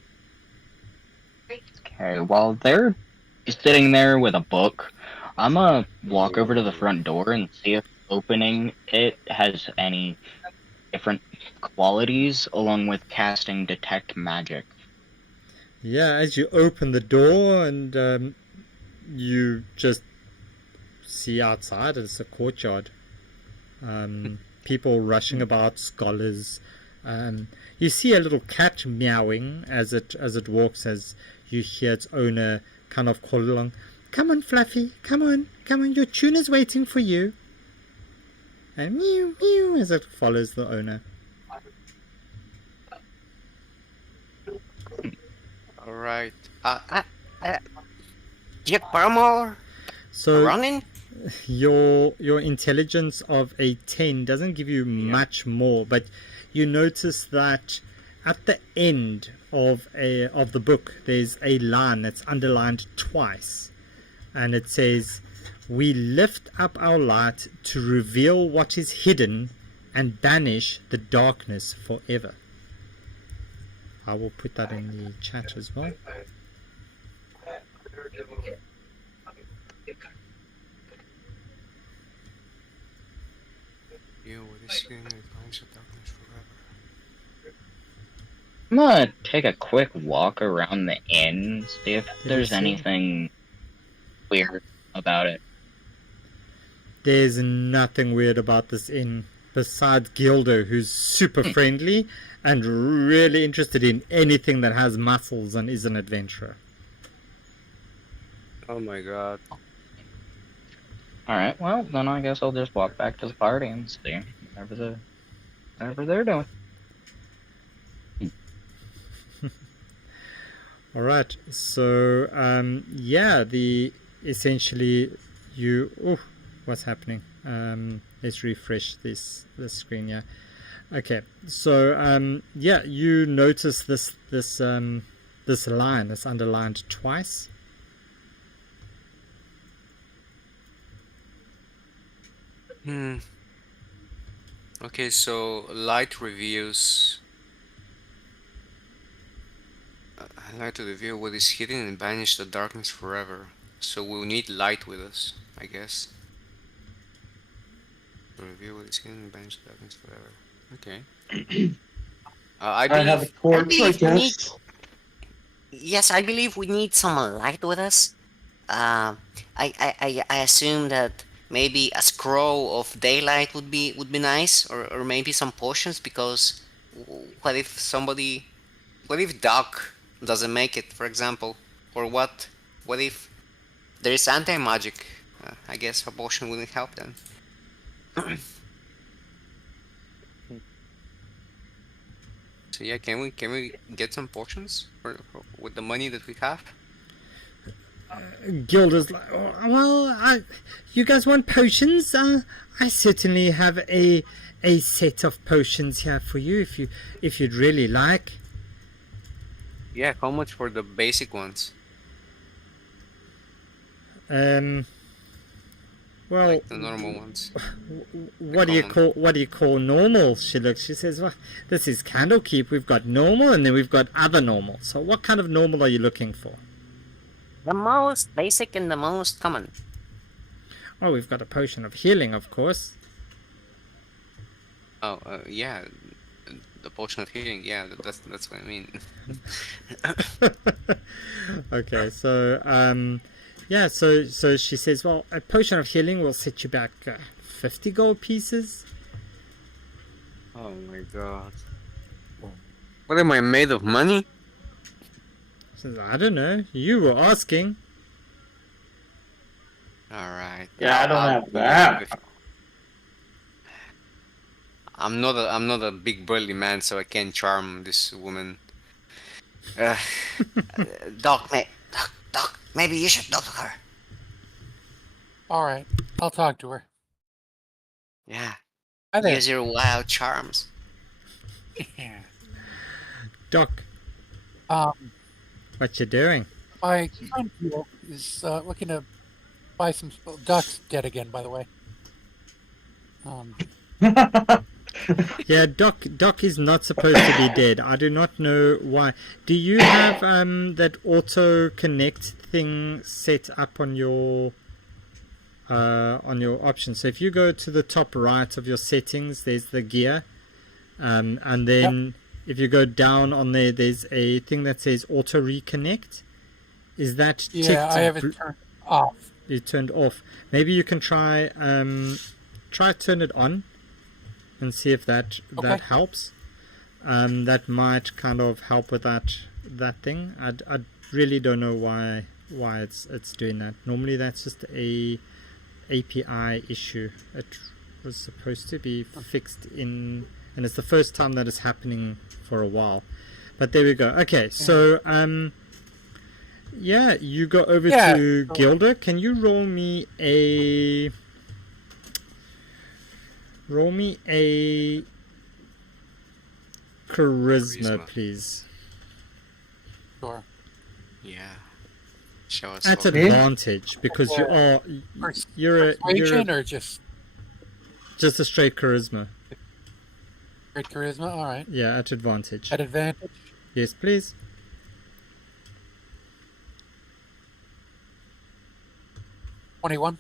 Okay, while they're sitting there with a book, I'm gonna walk over to the front door and see if opening it has any different qualities, along with casting Detect Magic. Yeah, as you open the door and you just see outside, it's a courtyard. People rushing about, scholars. You see a little cat meowing as it walks, as you hear its owner kind of call along, "Come on, Fluffy, come on, your tuna's waiting for you." And mew, mew, as it follows the owner. Alright. Jack Paramore So running? your intelligence of a 10 doesn't give you much more, but you notice that at the end of the book there's a line that's underlined twice, and it says, "We lift up our light to reveal what is hidden and banish the darkness forever." I will put that in the chat as well. I'm gonna take a quick walk around the inn, see if there's anything weird about it. There's nothing weird about this inn, besides Gildo, who's super friendly and really interested in anything that has muscles and is an adventurer. Oh my god. Alright, well, then I guess I'll just walk back to the party and see whatever they're doing. All right, so yeah, essentially you. Oh, what's happening? Let's refresh this screen. Yeah. Okay, so yeah, you notice this line that's underlined twice. Okay, so light reviews. I like to reveal what is hidden and banish the darkness forever. So we'll need light with us, I guess. Reveal what is hidden and banish the darkness forever. Okay. I have a believe. torch, I we need. guess. Yes, I believe we need some light with us. I assume that maybe a scroll of daylight would be nice, or maybe some potions, because what if Doc doesn't make it, for example, or what if there is anti-magic? I guess a potion wouldn't help then. So yeah, can we get some potions for with the money that we have? Gilda's like, oh, well, you guys want potions? I certainly have a set of potions here for you if you'd really like. Yeah, how much for the basic ones? Well, Like the normal ones. what do you call normal? She says, well, this is Candlekeep. We've got normal and then we've got other normal. So what kind of normal are you looking for? The most basic and the most common. Oh, we've got a potion of healing, of course. Oh, yeah, the potion of healing. Yeah, that's what I mean. Okay, so yeah, so she says, well, a potion of healing will set you back 50 gold pieces. Oh my god. What am I made of, money? She says, I don't know. You were asking. Alright. Yeah, I don't have that. I'm not a big burly man, so I can't charm this woman. Doc, maybe you should talk to her. All right, I'll talk to her. Yeah. Hi there. Use your wild charms. Doc, what you doing? My friend is looking to buy some. Doc's dead again, by the way. Yeah, Doc is not supposed to be dead. I do not know why. Do you have that auto connect thing set up on your options? So if you go to the top right of your settings, there's the gear, and then if you go down on there, there's a thing that says auto reconnect. Is that ticked? Yeah, I have it turned off. You turned off. Maybe you can try turn it on and see if that helps. That might kind of help with that thing. I really don't know why it's doing that. Normally that's just a API issue. It was supposed to be fixed and it's the first time that it's happening for a while. But there we go. Okay, so yeah, you go over to Gilda. Can you roll me a charisma, please? Sure. Yeah. Show us. At advantage because you're or just a straight charisma. Great charisma. All right. Yeah, at advantage. At advantage. Yes, please. 21.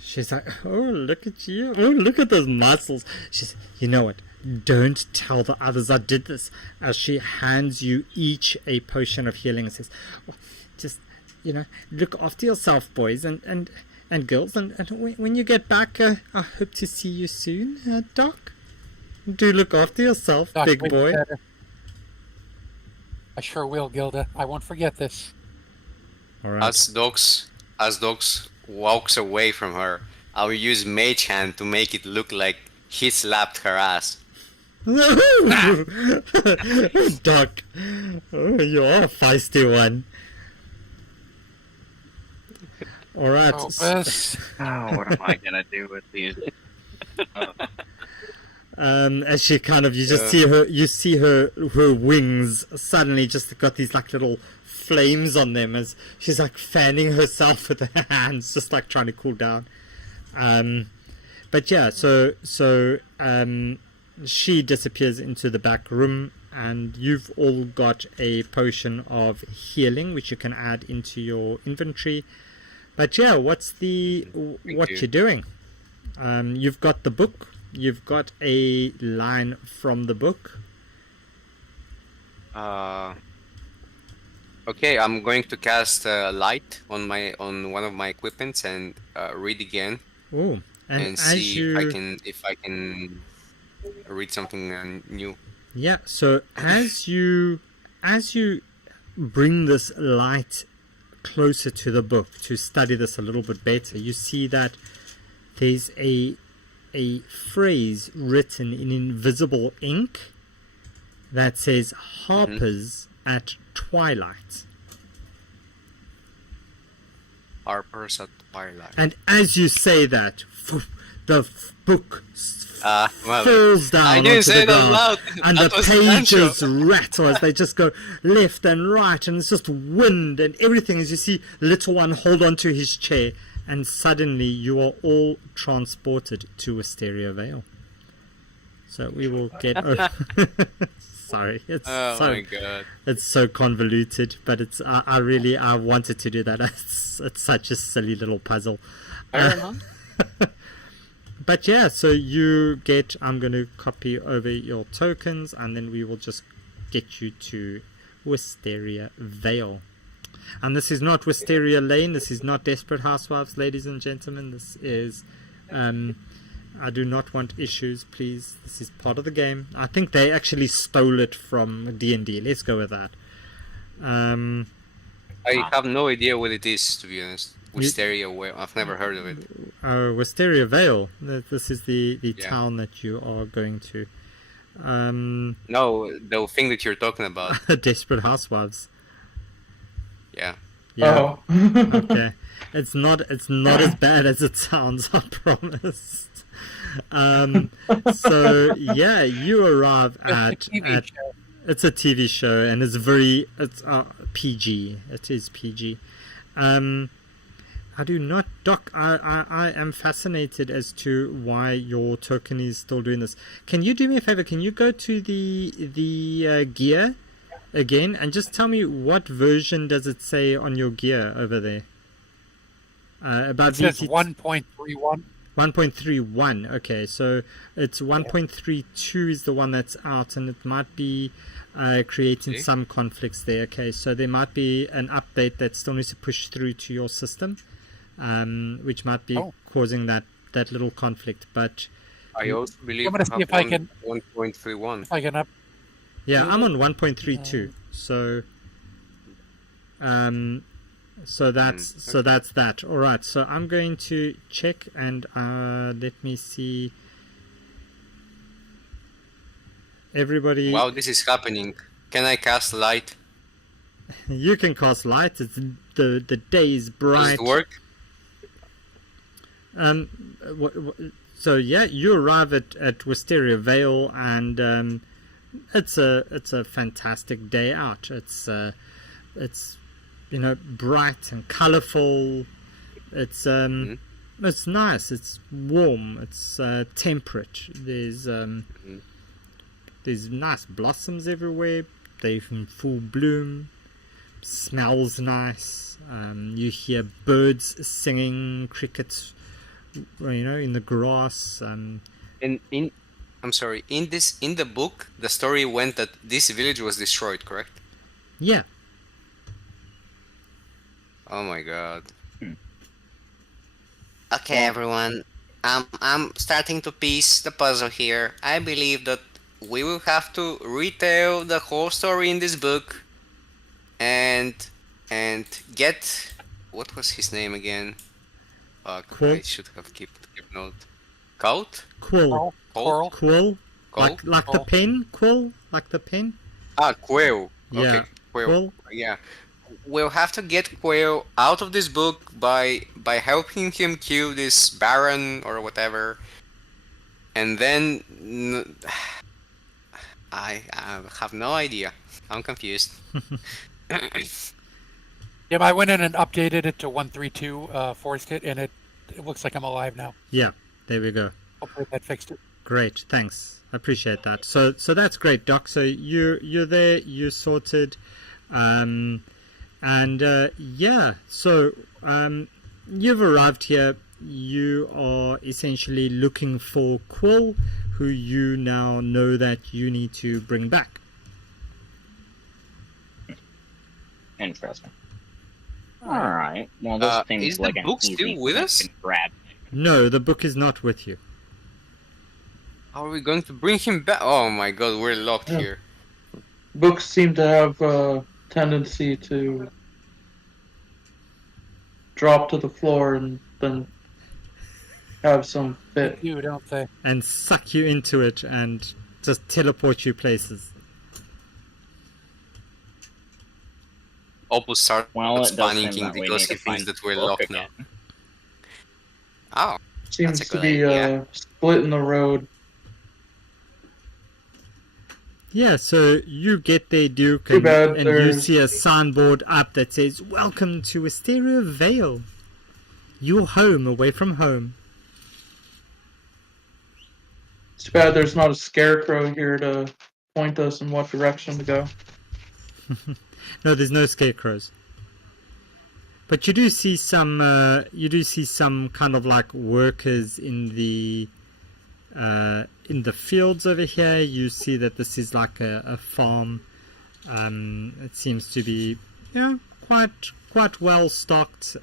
She's like, oh, look at you. Oh, look at those muscles. She's, you know what? Don't tell the others I did this. As she hands you each a potion of healing and says, oh, just, look after yourself, boys and girls. And when you get back, I hope to see you soon, Doc. Do look after yourself, Doc, big boy. Better. I sure will, Gilda. I won't forget this. All right. As Dogs walks away from her, I will use Mage Hand to make it look like he slapped her ass. Doc, you are a feisty one. All right. What am I gonna do with these? As she kind of, you see her wings suddenly just got these like little flames on them as she's like fanning herself with her hands, just like trying to cool down. But yeah, so she disappears into the back room, and you've all got a potion of healing which you can add into your inventory. But yeah, what you're doing? You've got the book. You've got a line from the book. Okay, I'm going to cast light on one of my equipments and read again. Ooh, and see if I can read something new. Yeah. So as you bring this light closer to the book to study this a little bit better, you see that there's a phrase written in invisible ink that says Harper's at twilight. Harper's at Twilight. And as you say that, the book Mother. falls down I onto didn't say the it out ground, loud. and That the was pages Sancho. rattle as they just go left and right, and it's just wind and everything. As you see little one hold onto his chair, and suddenly you are all transported to Wisteria Vale. So we will get over. Sorry, it's Oh so my god. it's so convoluted, but it's I wanted to do that. It's such a silly little puzzle. Fair enough. But yeah, so you get, I'm going to copy over your tokens, and then we will just get you to Wisteria Vale. And this is not Wisteria Lane, this is not Desperate Housewives, ladies and gentlemen. This is, I do not want issues, please. This is part of the game. I think they actually stole it from D&D. Let's go with that. I have no idea what it is, to be honest. Wisteria Vale. I've never heard of it. Wisteria Vale. This is the Yeah. town that you are going to. No, the thing that you're talking about. Desperate Housewives. Yeah. Yeah. Oh. Okay. It's not as bad as it sounds, I promise. So yeah, you arrive It's a at TV show. it's a TV show, and it's PG. It is PG. I do not, Doc. I am fascinated as to why your token is still doing this. Can you do me a favor? Can you go to the gear again and just tell me what version does it say on your gear over there? About It says VT 1.31. 1.31. Okay, so it's 1.32 is the one that's out, and it might be creating Okay. some conflicts there. Okay, so there might be an update that still needs to push through to your system, which might be causing that little conflict. But I also believe I'm gonna see if I can- 1.31. I can up. yeah, I'm on 1.32. So that's that. All right. So I'm going to check, and let me see. Everybody, Wow, this is happening. Can I cast light? you can cast light. It's the day is Does bright. it work? So yeah, you arrive at Wisteria Vale, and it's a fantastic day out. It's bright and colourful. It's it's nice. It's warm. It's temperate. There's nice blossoms everywhere. They're in full bloom. Smells nice. You hear birds singing, crickets, in the grass. I'm sorry. In the book, the story went that this village was destroyed, correct? Yeah. Oh my god. Okay, everyone. I'm starting to piece the puzzle here. I believe that we will have to retell the whole story in this book, and get what was his name again? Fuck, Quill? I should have kept note. Colt? Quill. Coral. Quill. Colt? Like the Quill. pen. Quill. Like the pen. Quail. Yeah. Okay, Quail. Quill. Yeah. we'll have to get Quail out of this book by helping him kill this Baron or whatever, and then I have no idea. I'm confused. Yeah, I went in and updated it to 132, forced it, and it looks like I'm alive now. Yeah. There we go. Hopefully that fixed it. Great, thanks. I appreciate that. So that's great, Doc. So you're there, you're sorted, yeah. So you've arrived here. You are essentially looking for Quill, who you now know that you need to bring back. Interesting. Alright. Well, this seems is the like an book easy still with thing us? to grab. No, the book is not with you. How are we going to bring him back? Oh my god, we're locked Yeah. here. Books seem to have a tendency to drop to the floor and then have some fit. You don't say. And suck you into it and just teleport you places. Opus starts Well, it does seem panicking that we because need he to thinks find that we're the book locked now. again. Oh, that's a Seems to good be idea. split in the road. Yeah, so you get there, Duke, Too bad and you there's see a signboard up that says, "Welcome to Wisteria Vale. Your home away from home." too bad there's not a scarecrow here to point us in what direction to go. No, there's no scarecrows. But you do see some kind of like workers in the fields over here. You see that this is like a farm. It seems to be, quite well stocked.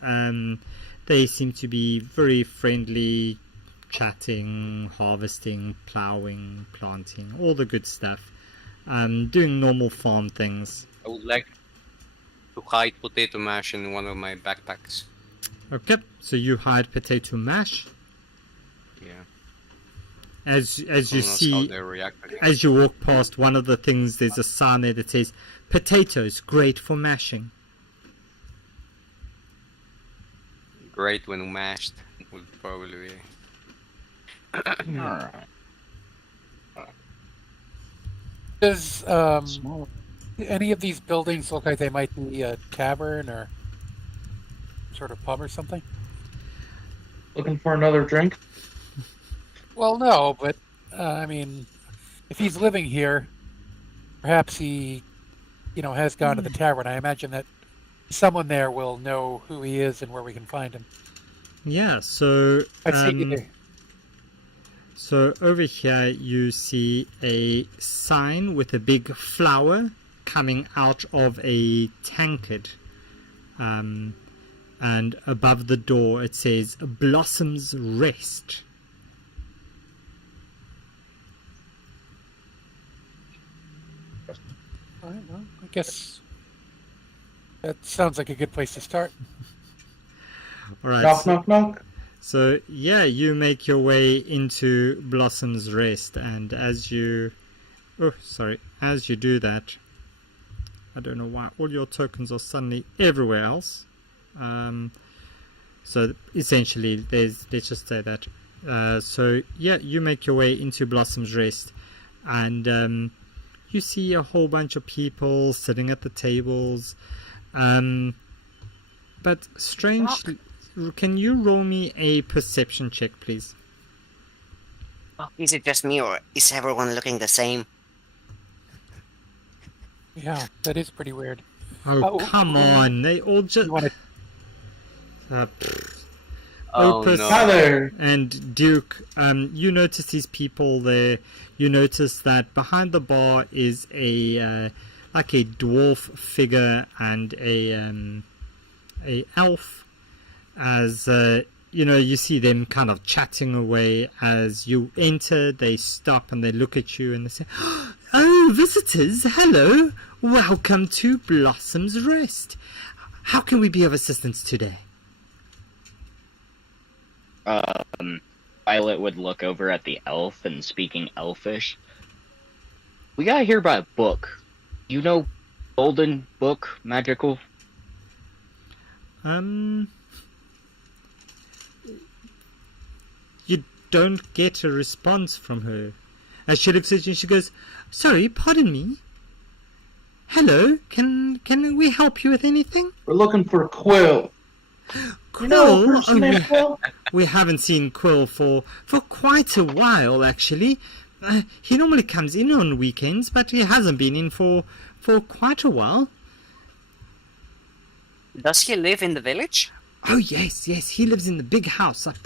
They seem to be very friendly, chatting, harvesting, plowing, planting, all the good stuff. Doing normal farm things. I would like to hide potato mash in one of my backpacks. Okay, so you hide potato mash. Yeah. As you Who knows how see, they react again. as you walk past one of the things, there's a sign there that says, "Potatoes, great for mashing." Great when mashed would probably be. Alright. Does any of these buildings look like they might be a tavern or sort of pub or something? Looking for another drink? Well, no, but I mean, if he's living here, perhaps he, has gone to the tavern. I imagine that someone there will know who he is and where we can find him. Yeah, so I'd say either. so over here you see a sign with a big flower coming out of a tankard. And above the door it says "Blossoms Rest." All right, well, I guess that sounds like a good place to start. All right. Knock, knock, knock. So yeah, you make your way into Blossom's Rest, and as you do that, I don't know why all your tokens are suddenly everywhere else. So essentially, let's just say that. So yeah, you make your way into Blossom's Rest, and you see a whole bunch of people sitting at the tables. But strangely, can you roll me a perception check, please? Is it just me, or is everyone looking the same? Yeah, that is pretty weird. Oh, come on! They all just. You want to? Opus no. Hi there. and Duke, you notice these people there. You notice that behind the bar is a like a dwarf figure and a elf. As you see them kind of chatting away. As you enter, they stop and they look at you and they say, "Oh, visitors! Hello! Welcome to Blossom's Rest. How can we be of assistance today?" Violet would look over at the elf and speaking elfish. We gotta hear about a book. You know, golden book, magical. You don't get a response from her. As she looks at you, she goes, "Sorry, pardon me. Hello, can we help you with anything?" We're looking for Quill. You know a Quill? person named Quill? We haven't seen Quill for quite a while, actually. He normally comes in on weekends, but he hasn't been in for quite a while. Does he live in the village? Oh yes, he lives in the big house up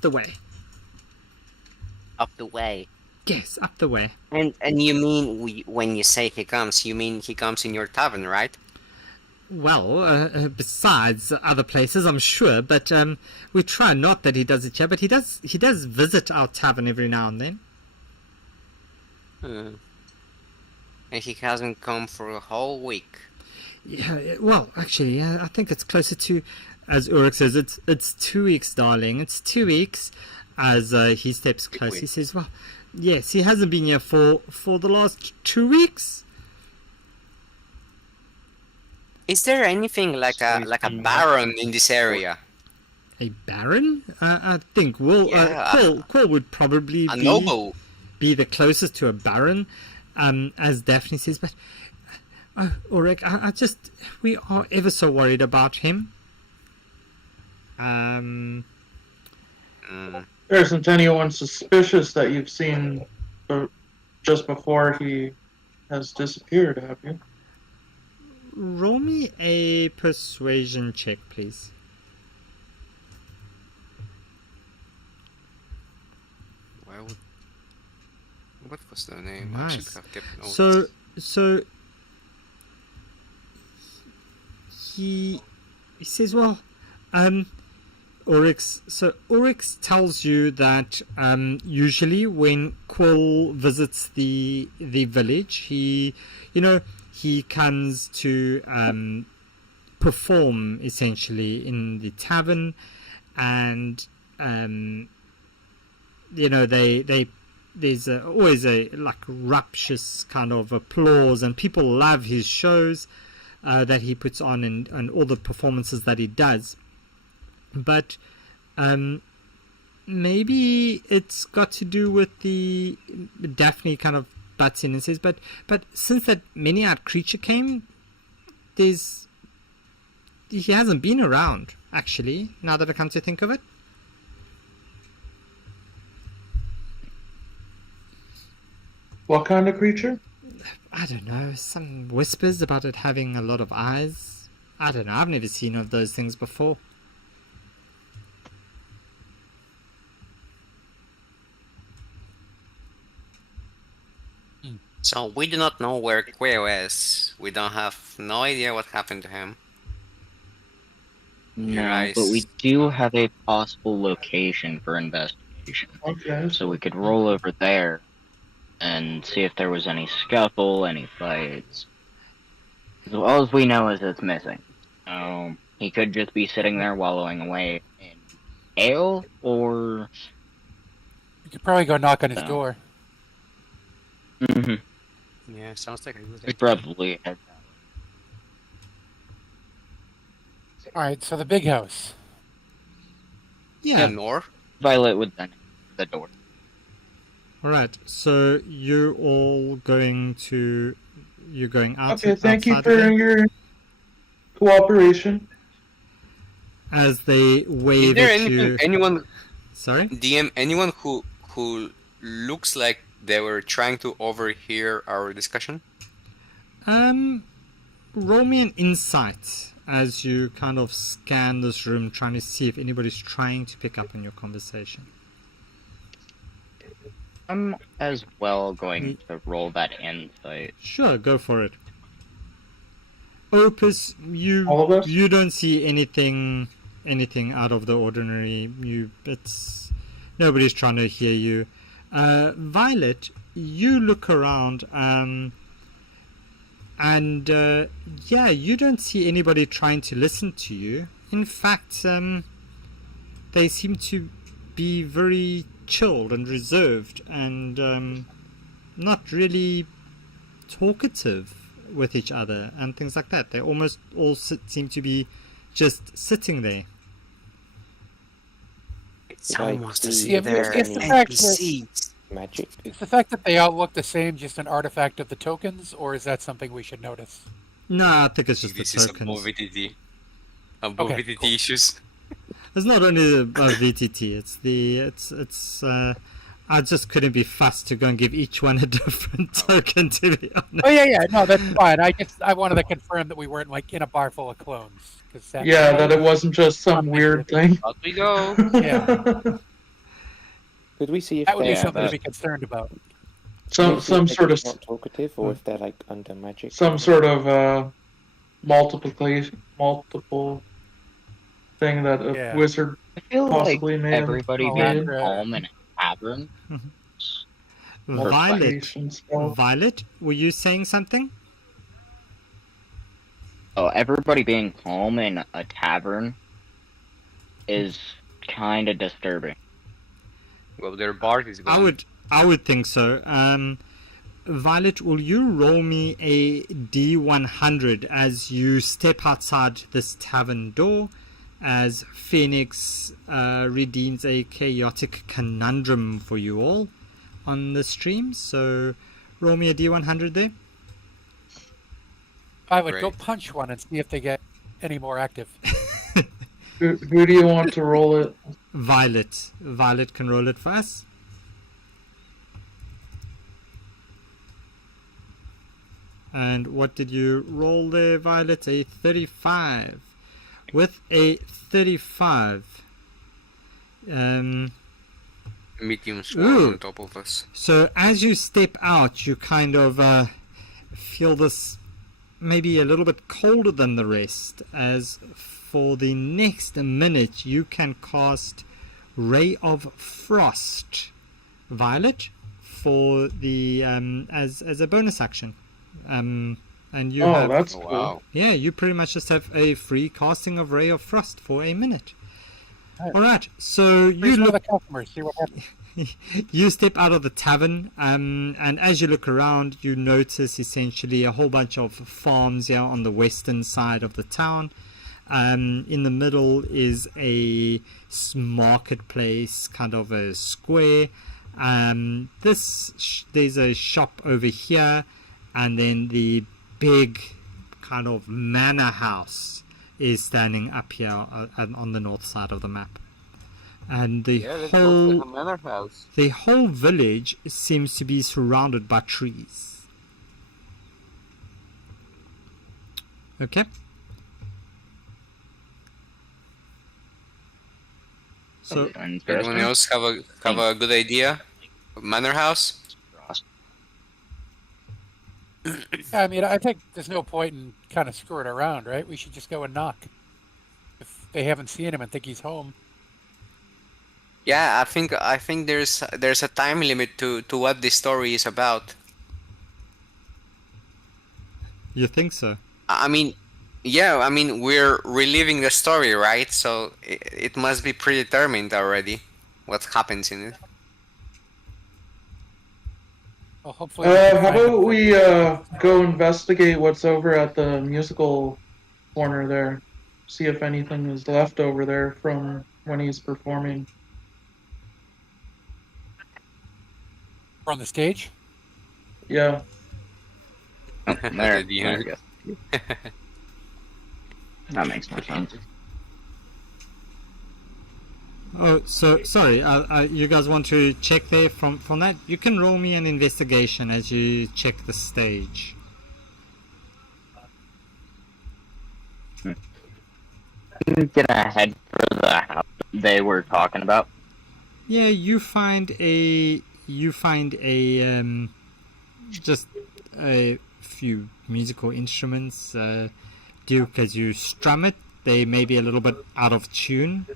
the way. Up the way. Yes, up the way. And you mean when you say he comes, you mean he comes in your tavern, right? Well, besides other places, I'm sure, but we try not that he does it here, but he does visit our tavern every now and then. And he hasn't come for a whole week. Yeah, well, actually, I think it's closer to, as Ulrich says, it's 2 weeks, darling. It's 2 weeks. As he steps close, he says, "Well, yes, he hasn't been here for the last 2 weeks." Is there anything like So he's a being baron in this area? A baron? I think Yeah, Quill would probably a noble. be the closest to a baron, as Daphne says. But Ulrich, I just we are ever so worried about him. Mm. There isn't anyone suspicious that you've seen just before he has disappeared, have you? Roll me a persuasion check, please. What was the name? I Nice. should have kept notes. So he says, well, Oryx tells you that usually when Quill visits the village, he comes to perform essentially in the tavern, and there's always a like rapturous kind of applause, and people love his shows that he puts on, and all the performances that he does. But maybe it's got to do with the Daphne kind of butts in and says, but since that many-eyed creature came, he hasn't been around, actually, now that I come to think of it. What kind of creature? I don't know, some whispers about it having a lot of eyes. I don't know, I've never seen of those things before. So we do not know where Quill is. We don't have no idea what happened to him. No, Nice. but we do have a possible location for investigation. Okay. So we could roll over there and see if there was any scuffle, any fights. All we know is it's missing. He could just be sitting there wallowing away in ale, or... You could probably go knock on his No. door. Mm-hmm. Yeah, sounds like a good We idea. probably had Alright, so the big house. Yeah. Nor? Violet would then enter the door. Alright, so you're going out. Okay, thank you outside for again? your cooperation. As they Is wave there at you. anyone, Sorry? DM, anyone who looks like they were trying to overhear our discussion? Roll me an insight as you kind of scan this room, trying to see if anybody's trying to pick up on your conversation. I'm as well going to roll that insight. Sure, go for it. Opus, All of us? you don't see anything out of the ordinary. Nobody's trying to hear you. Violet, you look around, and you don't see anybody trying to listen to you. In fact, they seem to be very chilled and reserved, and not really talkative with each other and things like that. They almost all seem to be just sitting there. Someone wants to see see if their it's the fact that- NPCs. Magic. Is the fact that they all look the same just an artifact of the tokens, or is that something we should notice? No, I think it's just This the is tokens. above VTT. Above Okay, VTT cool. issues. It's not only the VTT. I just couldn't be fussed to go and give each one a different token, to be honest. Oh yeah, no, that's fine. I wanted to confirm that we weren't like in a bar full of clones, because Yeah, that it wasn't just some weird thing. Out we go. Yeah, Could we see if that would be they're something to be concerned about. could we see some if sort they're of not talkative, or if they're like under magic? some sort of multiple thing that a Yeah. wizard I feel possibly like made everybody Oh, being yeah. calm in a tavern. Violet, multiplication spell. Violet, were you saying something? Oh, everybody being calm in a tavern is kind of disturbing. Well, their bard is gone. I would think so. Violet, will you roll me a D100 as you step outside this tavern door, as Phoenix redeems a chaotic conundrum for you all on the stream. So roll me a D100 there. I would go Great. punch one and see if they get any more active. Who do you want to roll it? Violet. Violet can roll it for us. And what did you roll there, Violet? A 35. With a 35, Medium swarm Ooh. on top of us. so as you step out, you kind of feel this maybe a little bit colder than the rest, as for the next minute you can cast Ray of Frost, Violet, for the as a bonus action. And you have, That's Oh, cool. wow. yeah, you pretty much just have a free casting of Ray of Frost for a minute. Right. All right, so you Please look, the customers, see what happens. you step out of the tavern, and as you look around, you notice essentially a whole bunch of farms here on the western side of the town. In the middle is a marketplace, kind of a square. There's a shop over here, and then the big kind of manor house is standing up here on the north side of the map. And the manor house. the whole village seems to be surrounded by trees. Okay. So Anyone else have a good idea? Manor house? I mean, I think there's no point in kind of screwing around, right? We should just go and knock. If they haven't seen him and think he's home. Yeah, I think there's a time limit to what this story is about. you think so? I mean, yeah, I mean we're reliving the story, right? So it must be predetermined already what happens in it. Well, hopefully. we can How find him about quick. we go investigate what's over at the musical corner there? See if anything is left over there from when he's performing. We're on the stage? Yeah. There The we go. That makes more sense. Oh, so sorry. You guys want to check there from that? You can roll me an investigation as you check the stage. Get ahead for the house they were talking about. Yeah, you find a just a few musical instruments. Duke, as you strum it, they may be a little bit out of tune,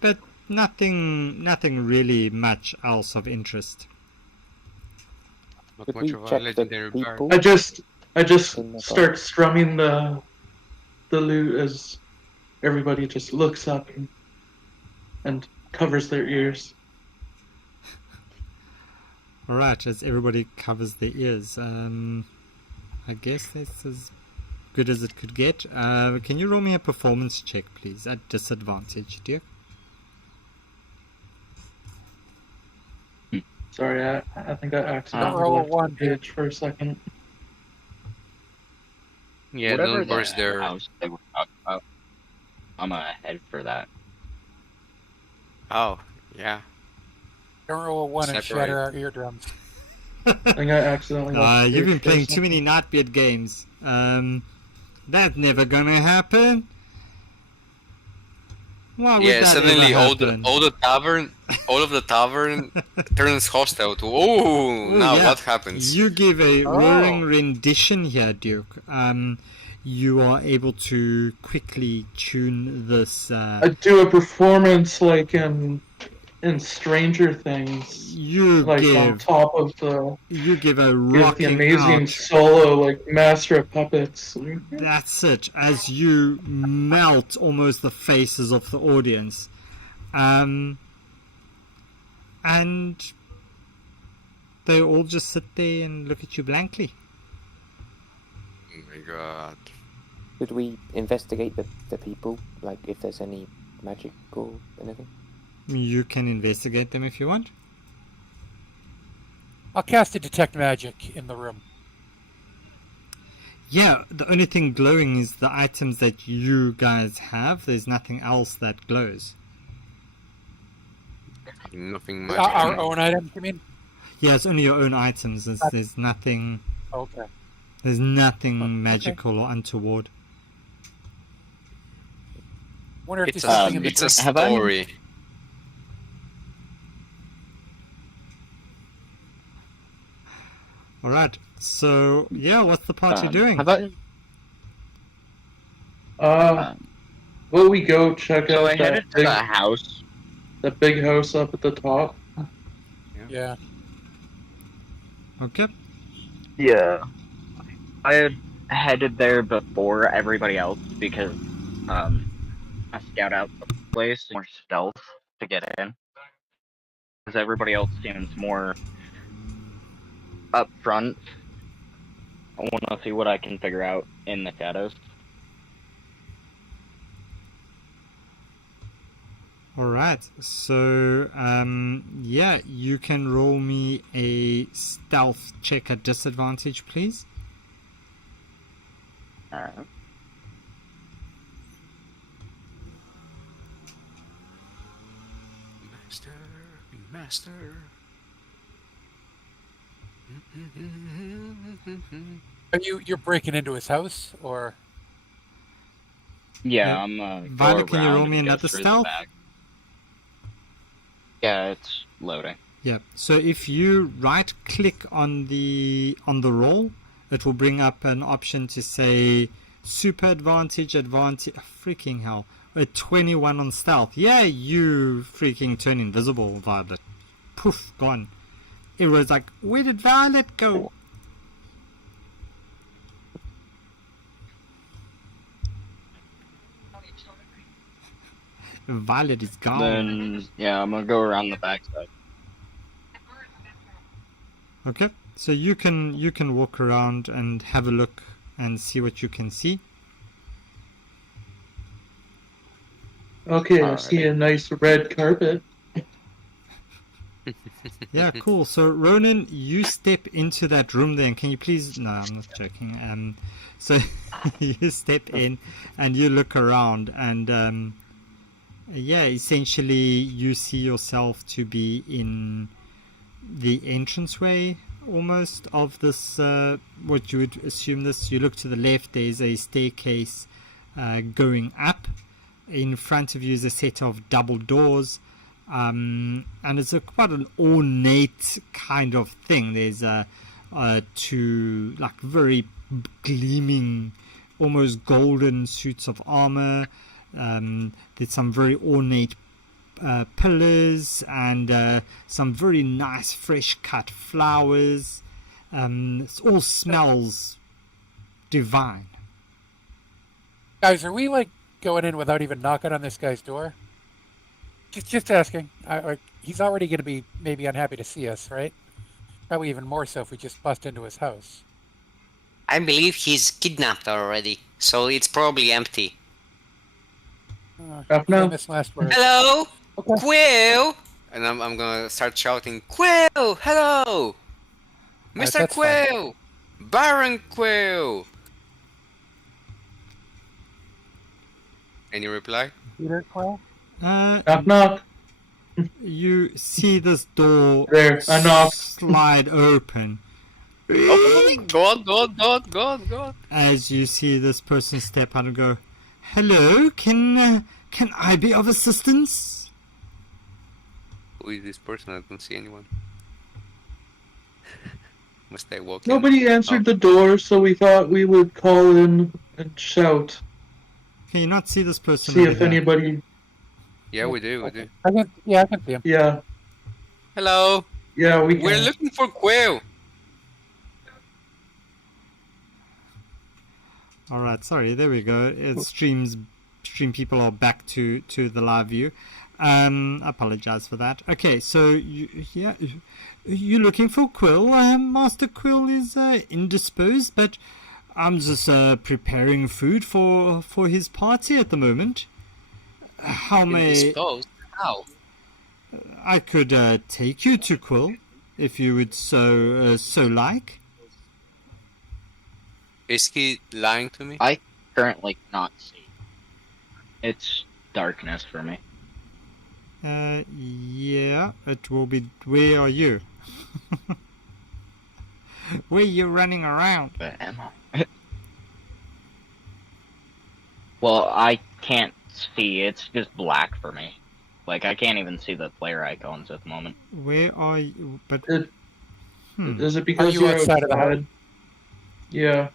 but nothing really much else of interest. Not Could much we of a check the legendary bard. people? I just In the start strumming the lute as everybody just looks up and covers their ears. All right, as everybody covers their ears, I guess that's as good as it could get. Can you roll me a performance check, please, at disadvantage, Duke? Sorry, I think I accidentally roll a left one, the page for a second. Yeah, Whatever don't burst the their. house they were talking about, I'm ahead for that. Oh, yeah. Don't roll a one and Separate. shatter our eardrums. I think I accidentally left the You've been page for a playing too second. many Nightbeard games. That's never gonna happen. Why would Yeah, that suddenly ever all happen? of the tavern turns hostile to. Oh, now yeah. what happens? You give a Oh. roaring rendition here, Duke. You are able to quickly tune this. I do a performance like in Stranger Things, You like on give top of the a give rocking the amazing out. solo, like Master of Puppets. That's it. As you melt almost the faces of the audience, and they all just sit there and look at you blankly. Oh my god. Should we investigate the people? Like, if there's any magic or anything? You can investigate them if you want. I'll cast a detect magic in the room. Yeah, the only thing glowing is the items that you guys have. There's nothing else that glows. Nothing Our magical. own items, you mean? Yeah, it's only your own items. There's nothing. Okay. There's nothing Okay. magical or untoward. Wonder if It's there's something in the a drink. Have I- story. All right. So yeah, what's the party doing? How about Will we go check so out I headed to the house. that big house up at the top? Yeah. Okay. Yeah. I had headed there before everybody else because I scout out the place more stealth to get in. Because everybody else seems more up front. I want to see what I can figure out in the shadows. All right. So yeah, you can roll me a stealth check at disadvantage, please. Alright. Master. Are you're breaking into his house, or Yeah, Yeah. I'm Violet, go can you around roll me and go another through the stealth? back. Yeah, it's loading. Yeah. So if you right click on the roll, it will bring up an option to say super advantage. Freaking hell. A 21 on stealth. Yeah, you freaking turn invisible, Violet. Poof, gone. It was like, where did Violet go? Violet is gone. Then, yeah, I'm gonna go around the backside. Okay, so you can walk around and have a look and see what you can see. Okay, I see a nice red carpet. Yeah, cool. So Ronan, you step into that room there, and can you please? No, I'm not joking. So you step in and you look around, and yeah, essentially you see yourself to be in the entranceway almost of this. What you would assume this. You look to the left. There's a staircase going up. In front of you is a set of double doors. And it's quite an ornate kind of thing. There's two like very gleaming, almost golden suits of armor. There's some very ornate pillars and some very nice fresh cut flowers. It all smells divine. guys, are we like going in without even knocking on this guy's door? Just asking. He's already going to be maybe unhappy to see us, right? Probably even more so if we just bust into his house. I believe he's kidnapped already, so it's probably empty. No. Famous last words. Hello? Okay. Quill! And I'm gonna start shouting, Quill! Hello! Alright, Mr. that's fine. Quill! Baron Quill! Any reply? Peter Quill? Knock, knock. You see this door There, I knocked. slide open Oh, go on, go on, go on, go on, go on. as you see this person step out and go, "Hello, can I be of assistance?" Who is this person? I don't see anyone. Must I walk in? Nobody answered the door, so we thought we would call in and shout. Can you not see this person? See over if here? anybody. Yeah, we do, we do. I can see him. Yeah, Hello! yeah, we can. We're looking for Quill! All right, sorry. There we go. It streams stream people are back to the live view. Apologize for that. Okay, so you're looking for Quill. Master Quill is indisposed, but I'm just preparing food for his party at the moment. How may Indisposed? How? I could take you to Quill if you would so like. Is he lying to me? I currently cannot see. It's darkness for me. Yeah, it will be. Where are you? Where are you running around? But am I? Well, I can't see. It's just black for me. Like, I can't even see the player icons at the moment. Where are you? But Is it because you you're outside of the house? outside? Yeah.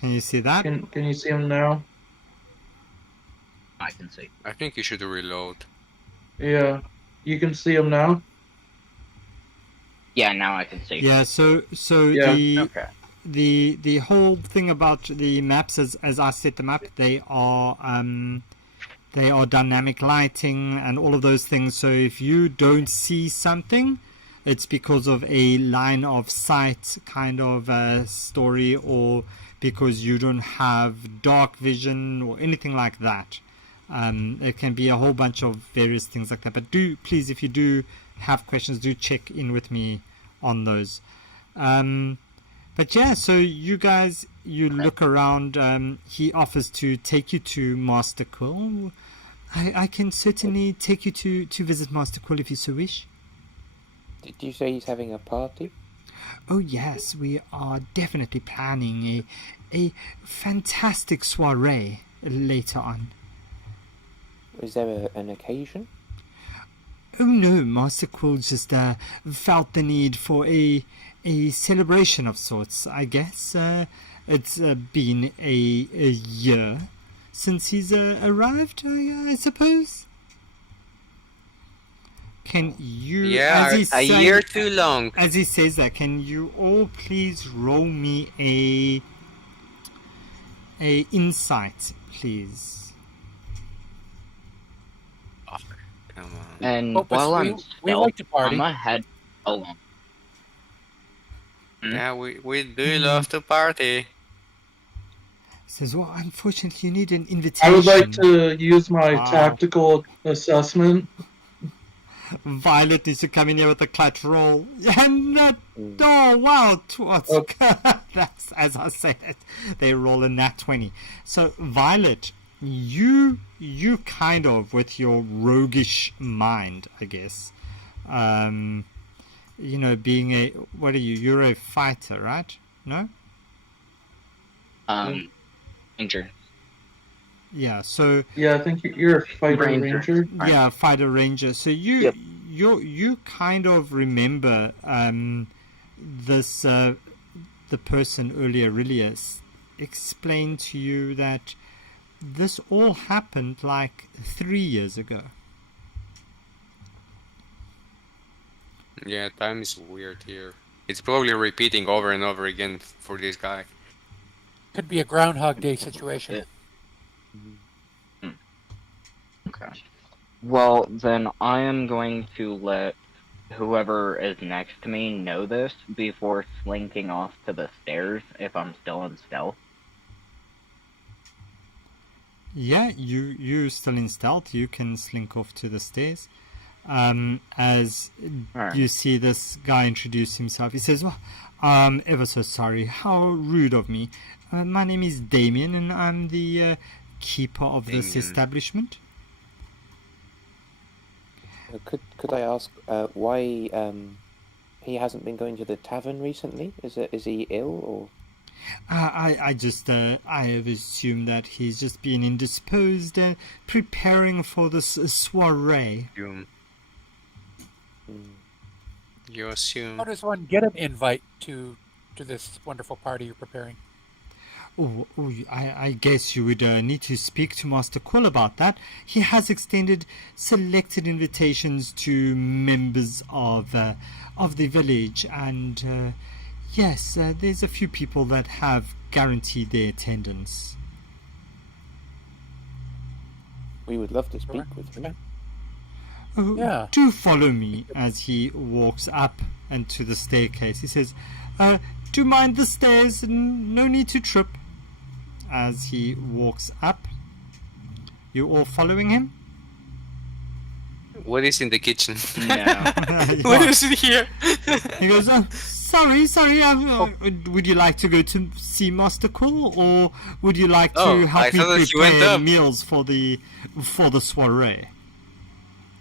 Can you see that? Can you see him now? I can see. I think you should reload. Yeah. You can see him now? Yeah, now I can see. Yeah. So Yeah. Okay. the whole thing about the maps, as I set them up, they are dynamic lighting and all of those things. So if you don't see something, it's because of a line of sight kind of story, or because you don't have dark vision or anything like that. It can be a whole bunch of various things like that. But do please, if you do have questions, do check in with me on those. But yeah, so you guys, you look around. He offers to take you to Master Quill. I can certainly take you to visit Master Quill if you so wish. Did you say he's having a party? Oh yes, we are definitely planning a fantastic soiree later on. Is there an occasion? Oh no, Master Quill just felt the need for a celebration of sorts, I guess. It's been a year since he's arrived, I suppose. Can you... Yeah, a year too long. As he says that, can you all please roll me a insight, please? Oh, come on. And Opus, while I'm we like to party. I'm ahead alone. Yeah, we do love to party. Says, well, unfortunately, you need an invitation. I would like to use my Wow. tactical assessment. Violet needs to come in here with a clutch roll. And that, oh, wow, that's, as I said it, they roll a nat 20. So, Violet, you kind of, with your roguish mind, I guess, you know, being a, what are you? You're a fighter, right? No? Ranger. Yeah, so... Yeah, I think you're a fighter ranger. Yeah, fighter ranger. So Yep. you kind of remember this the person earlier, Aurelius, explained to you that this all happened like 3 years ago. Yeah, time is weird here. It's probably repeating over and over again for this guy. Could be a Groundhog Day situation. Okay. Well, then I am going to let whoever is next to me know this before slinking off to the stairs if I'm still in stealth. Yeah, you're still in stealth. You can slink off to the stairs. As Alright. you see this guy introduce himself, he says, well, I'm ever so sorry. How rude of me. My name is Damien, and I'm the keeper of this Damien. establishment. Could I ask why he hasn't been going to the tavern recently? Is he ill or? I have assumed that he's just been indisposed, preparing for this soiree. You assume. How does one get an invite to this wonderful party you're preparing? Oh, I guess you would need to speak to Master Quill about that. He has extended selected invitations to members of the village, and yes, there's a few people that have guaranteed their attendance. We would love to speak with him. Oh, Yeah. do follow me as he walks up and to the staircase. He says, do mind the stairs, no need to trip. As he walks up, you all following him? What is in the kitchen? No. What is in here? He goes, sorry, would you like to go to see Master Quill, or would you like to Oh, I help me thought that he went prepare up. meals for the soiree?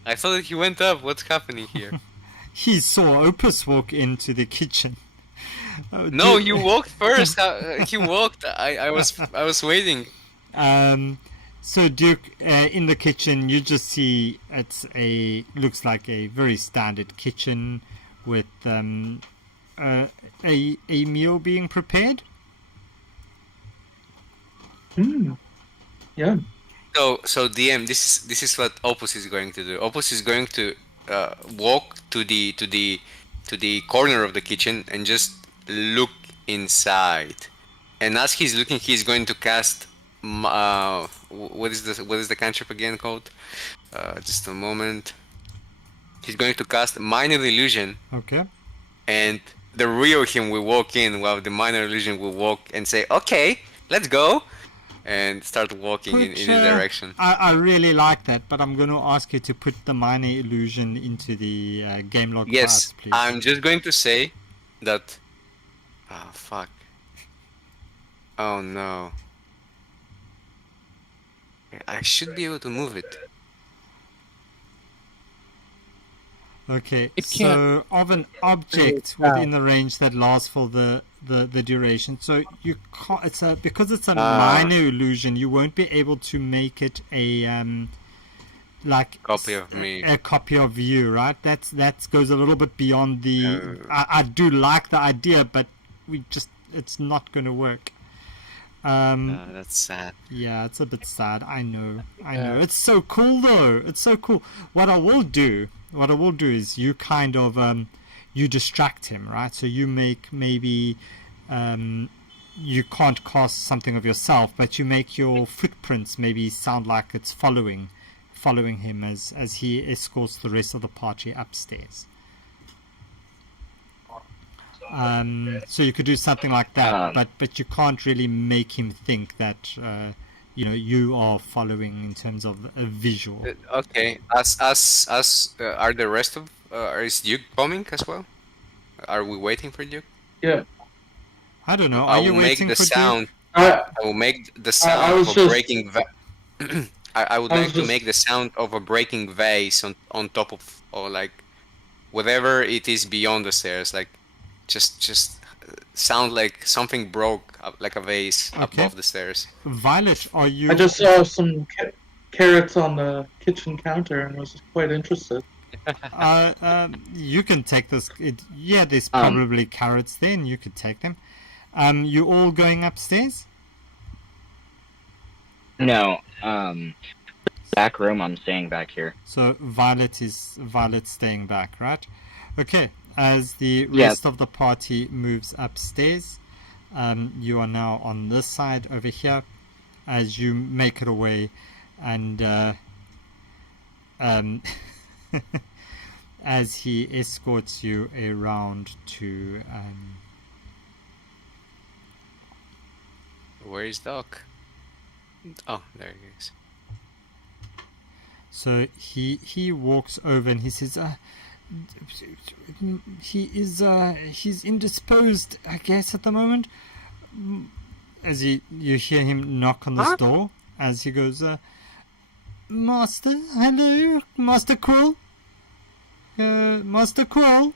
I thought that he went up. What's happening here? He saw Opus walk into the kitchen. No, you walked first. He walked. I was waiting. So Duke, in the kitchen, you just see looks like a very standard kitchen with a meal being prepared. Yeah. So DM, this is what Opus is going to do. Opus is going to walk to the corner of the kitchen and just look inside. And as he's looking, he's going to cast. What is the cantrip again called? Just a moment. He's going to cast minor illusion, Okay. and the real him will walk in, while the minor illusion will walk and say, "Okay, let's go," and start walking in his direction. I really like that, but I'm going to ask you to put the minor illusion into the game log for us, Yes, please. I'm just going to say that. Oh fuck. Oh no. I should be able to move it. Okay, It so of an object within the range that lasts for the duration. So you can't. Because it's a minor illusion. You won't be able to make it a Copy of me. a copy of you, right? That goes a little bit beyond the. I do like the idea, but it's not going to work. That's sad. Yeah, it's a bit sad. I know. It's so cool though. It's so cool. What I will do is you kind of you distract him, right? So you make maybe you can't cast something of yourself, but you make your footprints maybe sound like it's following him as he escorts the rest of the party upstairs. So you could do something like that, but you can't really make him think that you are following in terms of a visual. Okay. As are the rest of is Duke coming as well? Are we waiting for Duke? Yeah. I don't know. I Are you will make waiting the for sound. I I will make the I sound was of a just- breaking. I would I was like to just- make the sound of a breaking vase on top of, or like whatever it is beyond the stairs. Like just sound like something broke, like a vase above the stairs. Violet, are you? I just saw some carrots on the kitchen counter and was quite interested. You can take this. There's probably carrots there, and you could take them. You all going upstairs? No. Back room. I'm staying back here. So Violet's staying back, right? Okay. As the rest of the party moves upstairs, you are now on this side over here. As you make it away, and as he escorts you around to. Where is Doc? Oh, there he is. So he walks over and he says, he's indisposed, I guess, at the moment. As you hear him knock on this door, as he goes, Master, hello, Master Quill. Master Quill.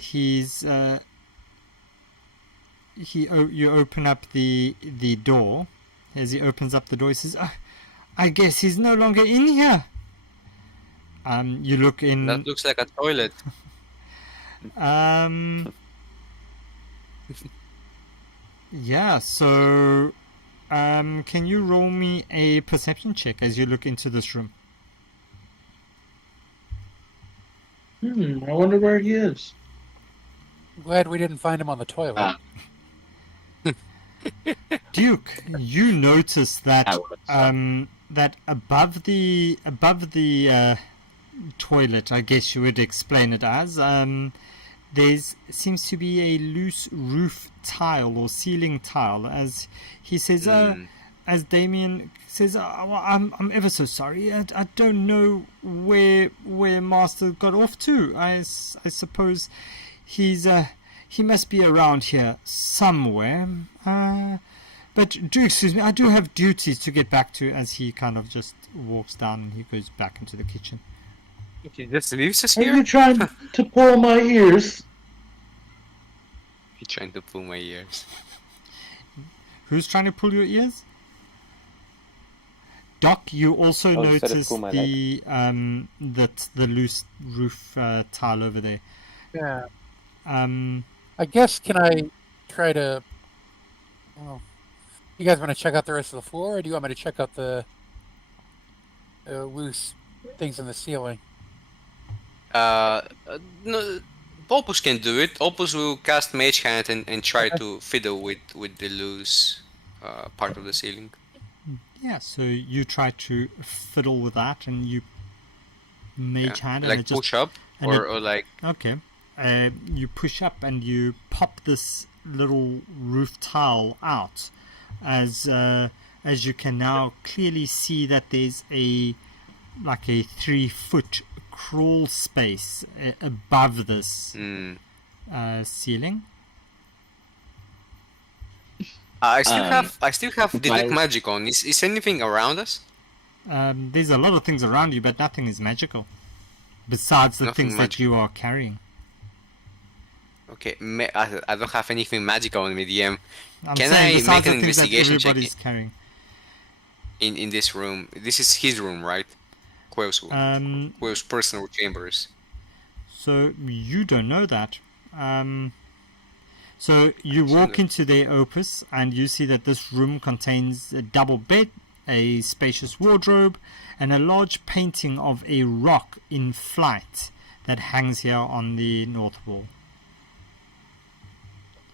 He's you open up the door. As he opens up the door, he says, I guess he's no longer in here. You look in. That looks like a toilet. Yeah, so can you roll me a perception check as you look into this room? I wonder where he is. I'm glad we didn't find him on the toilet. Duke, you notice that I would that above the toilet, I guess you would explain it as, there's seems to be a loose roof tile or ceiling tile, as he says. As Damien says, well, I'm ever so sorry. I don't know where Master got off to. I suppose he must be around here somewhere. But do excuse me, I do have duties to get back to. As he kind of just walks down and he goes back into the kitchen. He just leaves us Are here? you trying to pull my ears? He's trying to pull my ears. Who's trying to pull your ears? Doc, you also Oh, instead of notice pull my the loose roof tile over there. Yeah. Um, I guess, can I try to... Well, you guys want to check out the rest of the floor, or do you want me to check out the loose things in the ceiling? No, Opus can do it. Opus will cast Mage Hand and try to fiddle with the loose part of the ceiling. yeah, so you try to fiddle with that, and you mage hand, and like it just push up, and or like okay. You push up and you pop this little roof tile out, as you can now clearly see that there's a 3-foot crawl space above this ceiling. I still have detect my- magic on. Is anything around us? There's a lot of things around you, but nothing is magical besides the Nothing things that you are carrying. Okay, I don't have anything magical on me, DM. I'm Can saying I besides make the an things that investigation check everybody's carrying. in this room? This is his room, right? Quill's room. Quill's personal chambers. So you don't know that. So you walk into their opus and you see that this room contains a double bed, a spacious wardrobe, and a large painting of a rock in flight that hangs here on the north wall.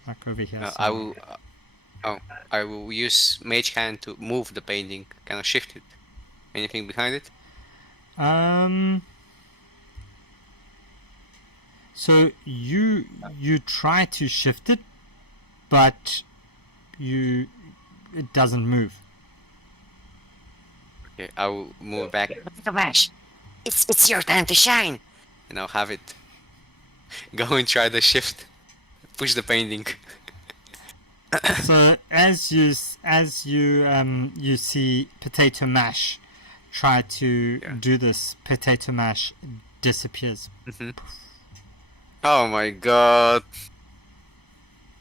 Like over here. I will use Mage Hand to move the painting, kind of shift it. Anything behind it? So you try to shift it, but it doesn't move. Okay, I will move back Tomash, it's your time to shine. and I'll have it go and try the shift. Push the painting. So as you see Potato Mash try to do this, Potato Mash disappears. Oh my god.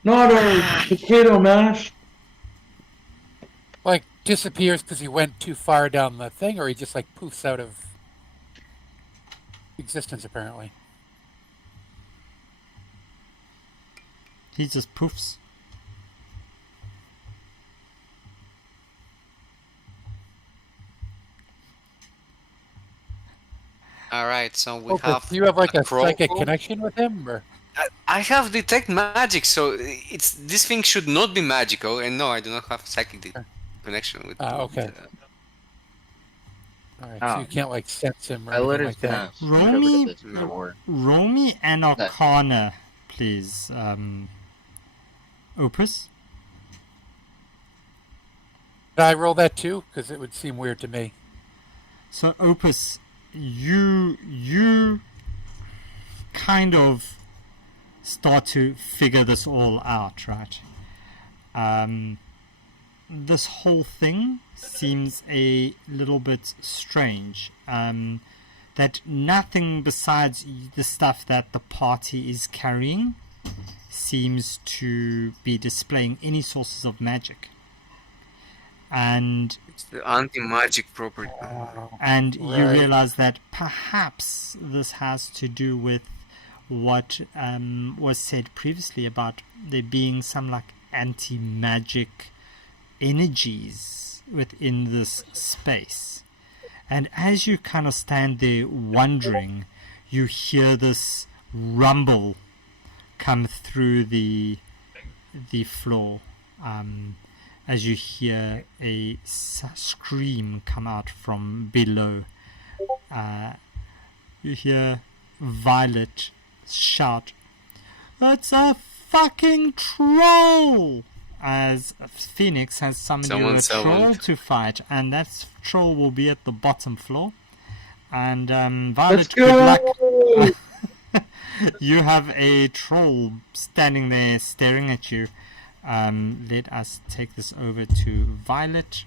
Not a potato mash. Like, disappears because he went too far down the thing, or he just, like, poofs out of existence, apparently. He just poofs. Alright, so we Okay, have. do you have, like, a crow. psychic connection with him, or? I have detect magic, so this thing should not be magical, and no, I do not have psychic connection with. Okay. Alright, so Oh. you can't, like, sense him or I anything literally like that. Roll me, Or roll me an Arcana, please, Opus. Did I roll that too? Because it would seem weird to me. So Opus, you kind of start to figure this all out, right? This whole thing seems a little bit strange. That nothing besides the stuff that the party is carrying seems to be displaying any sources of magic. And It's the anti-magic property. and you Right. realize that perhaps this has to do with what was said previously about there being some like anti-magic energies within this space. And as you kind of stand there wondering, you hear this rumble come through the floor. as you hear a scream come out from below. You hear Violet shout, "It's a fucking troll!" As Phoenix has summoned you a troll to fight, and that troll will be at the bottom floor. And Violet, good luck. You have a troll standing there staring at you. Let us take this over to Violet.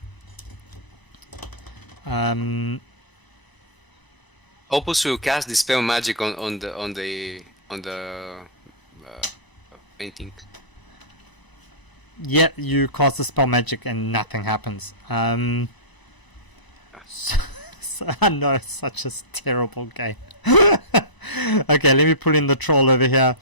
Opus will cast dispel magic on the painting. Yeah, you cast the spell magic and nothing happens. I know, it's such a terrible game. Okay, let me put in the troll over here.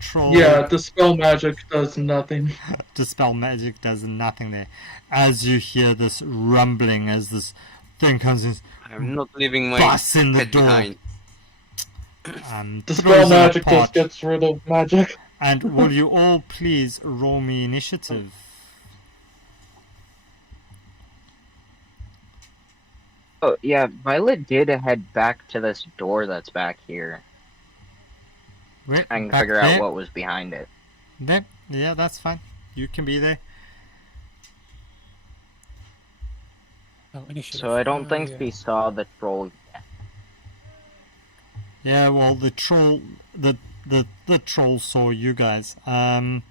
Troll. Yeah, dispel magic does nothing. Dispel magic does nothing there. As you hear this rumbling, as this thing comes in, I'm not leaving my busts in the head door. behind. Dispel magic just gets rid of magic. And will you all please roll me initiative? Oh, yeah, Violet did head back to this door that's back here Wait, and back figure there? out what was behind it. There? Yeah, that's fine. You can be there. Oh, initiative. So I don't think yeah. we saw the troll. Yeah, well, the troll saw you guys. I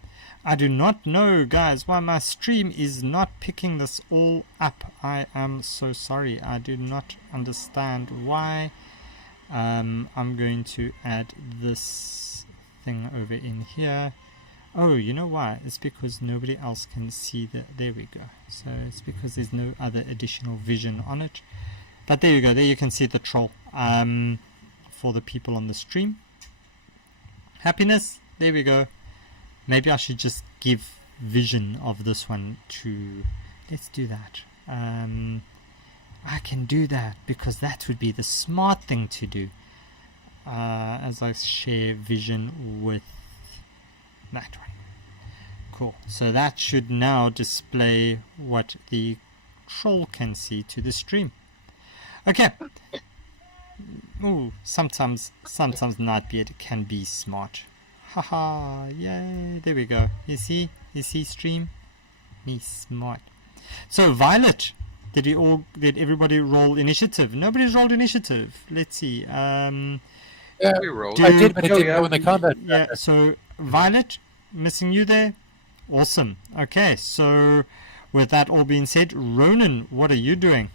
do not know, guys, why my stream is not picking this all up. I am so sorry. I do not understand why. I'm going to add this thing over in here. Oh, you know why? It's because nobody else can see the... There we go. So it's because there's no other additional vision on it. But there you go. There you can see the troll. For the people on the stream. Happiness. There we go. Maybe I should just give vision of this one to... Let's do that. I can do that because that would be the smart thing to do. As I share vision with that one. Cool. So that should now display what the troll can see to the stream. Okay. Ooh, sometimes Nightbeard can be smart. Haha, yay, there we go. You see stream? Me smart. So Violet, did everybody roll initiative? Nobody's rolled initiative. Let's see. Yeah, We rolled. I did, but it didn't go in the combat. Yeah, so Violet, missing you there. Awesome. Okay, so with that all being said, Ronan, what are you doing?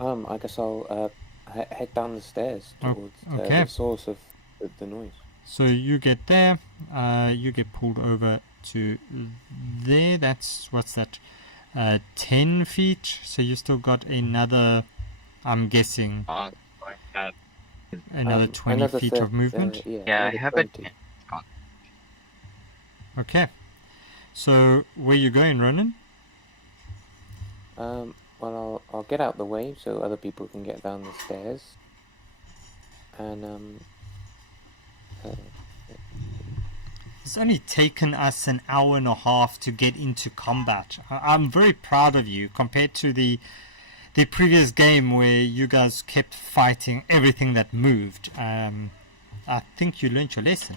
I guess I'll head down the stairs towards okay. the source of the noise. So you get there, you get pulled over to there. That's, what's that, 10 feet. So you still got another, I'm guessing, another 20 feet of movement. Yeah, I have it. Okay. So where you going, Ronan? Well, I'll get out the way so other people can get down the stairs. And It's only taken us an hour and a half to get into combat. I'm very proud of you compared to the previous game where you guys kept fighting everything that moved. I think you learned your lesson.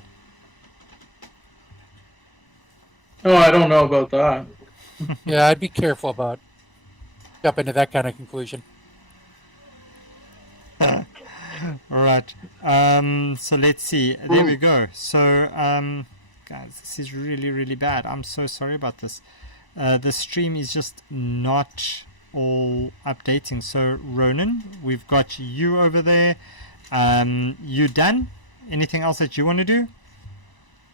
Oh, I don't know about that. Yeah, I'd be careful about jumping to that kind of conclusion. Alright, so let's see. There we go. So, guys, this is really, really bad. I'm so sorry about this. The stream is just not all updating. So, Ronan, we've got you over there. You done? Anything else that you want to do?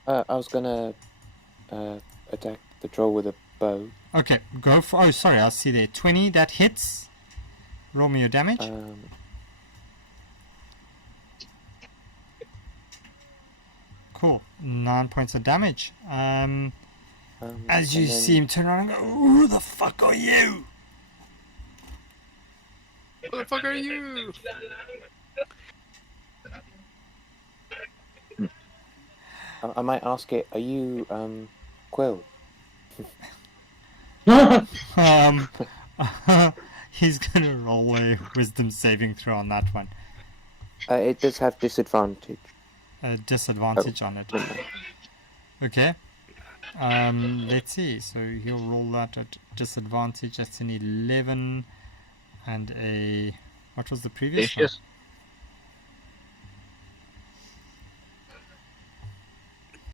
I was gonna attack the troll with a bow. Okay, go for... Oh, sorry, I see there. 20, that hits. Roll me your damage. Cool. 9 points of damage. As you see him turn around and go, who the fuck are you? Who the fuck are you? I might ask it, are you, Quill? Um, he's gonna roll a wisdom saving throw on that one. It does have disadvantage. A disadvantage on it. Okay. Let's see. So he'll roll that at disadvantage. That's an 11 and a... What was the previous one? Vicious.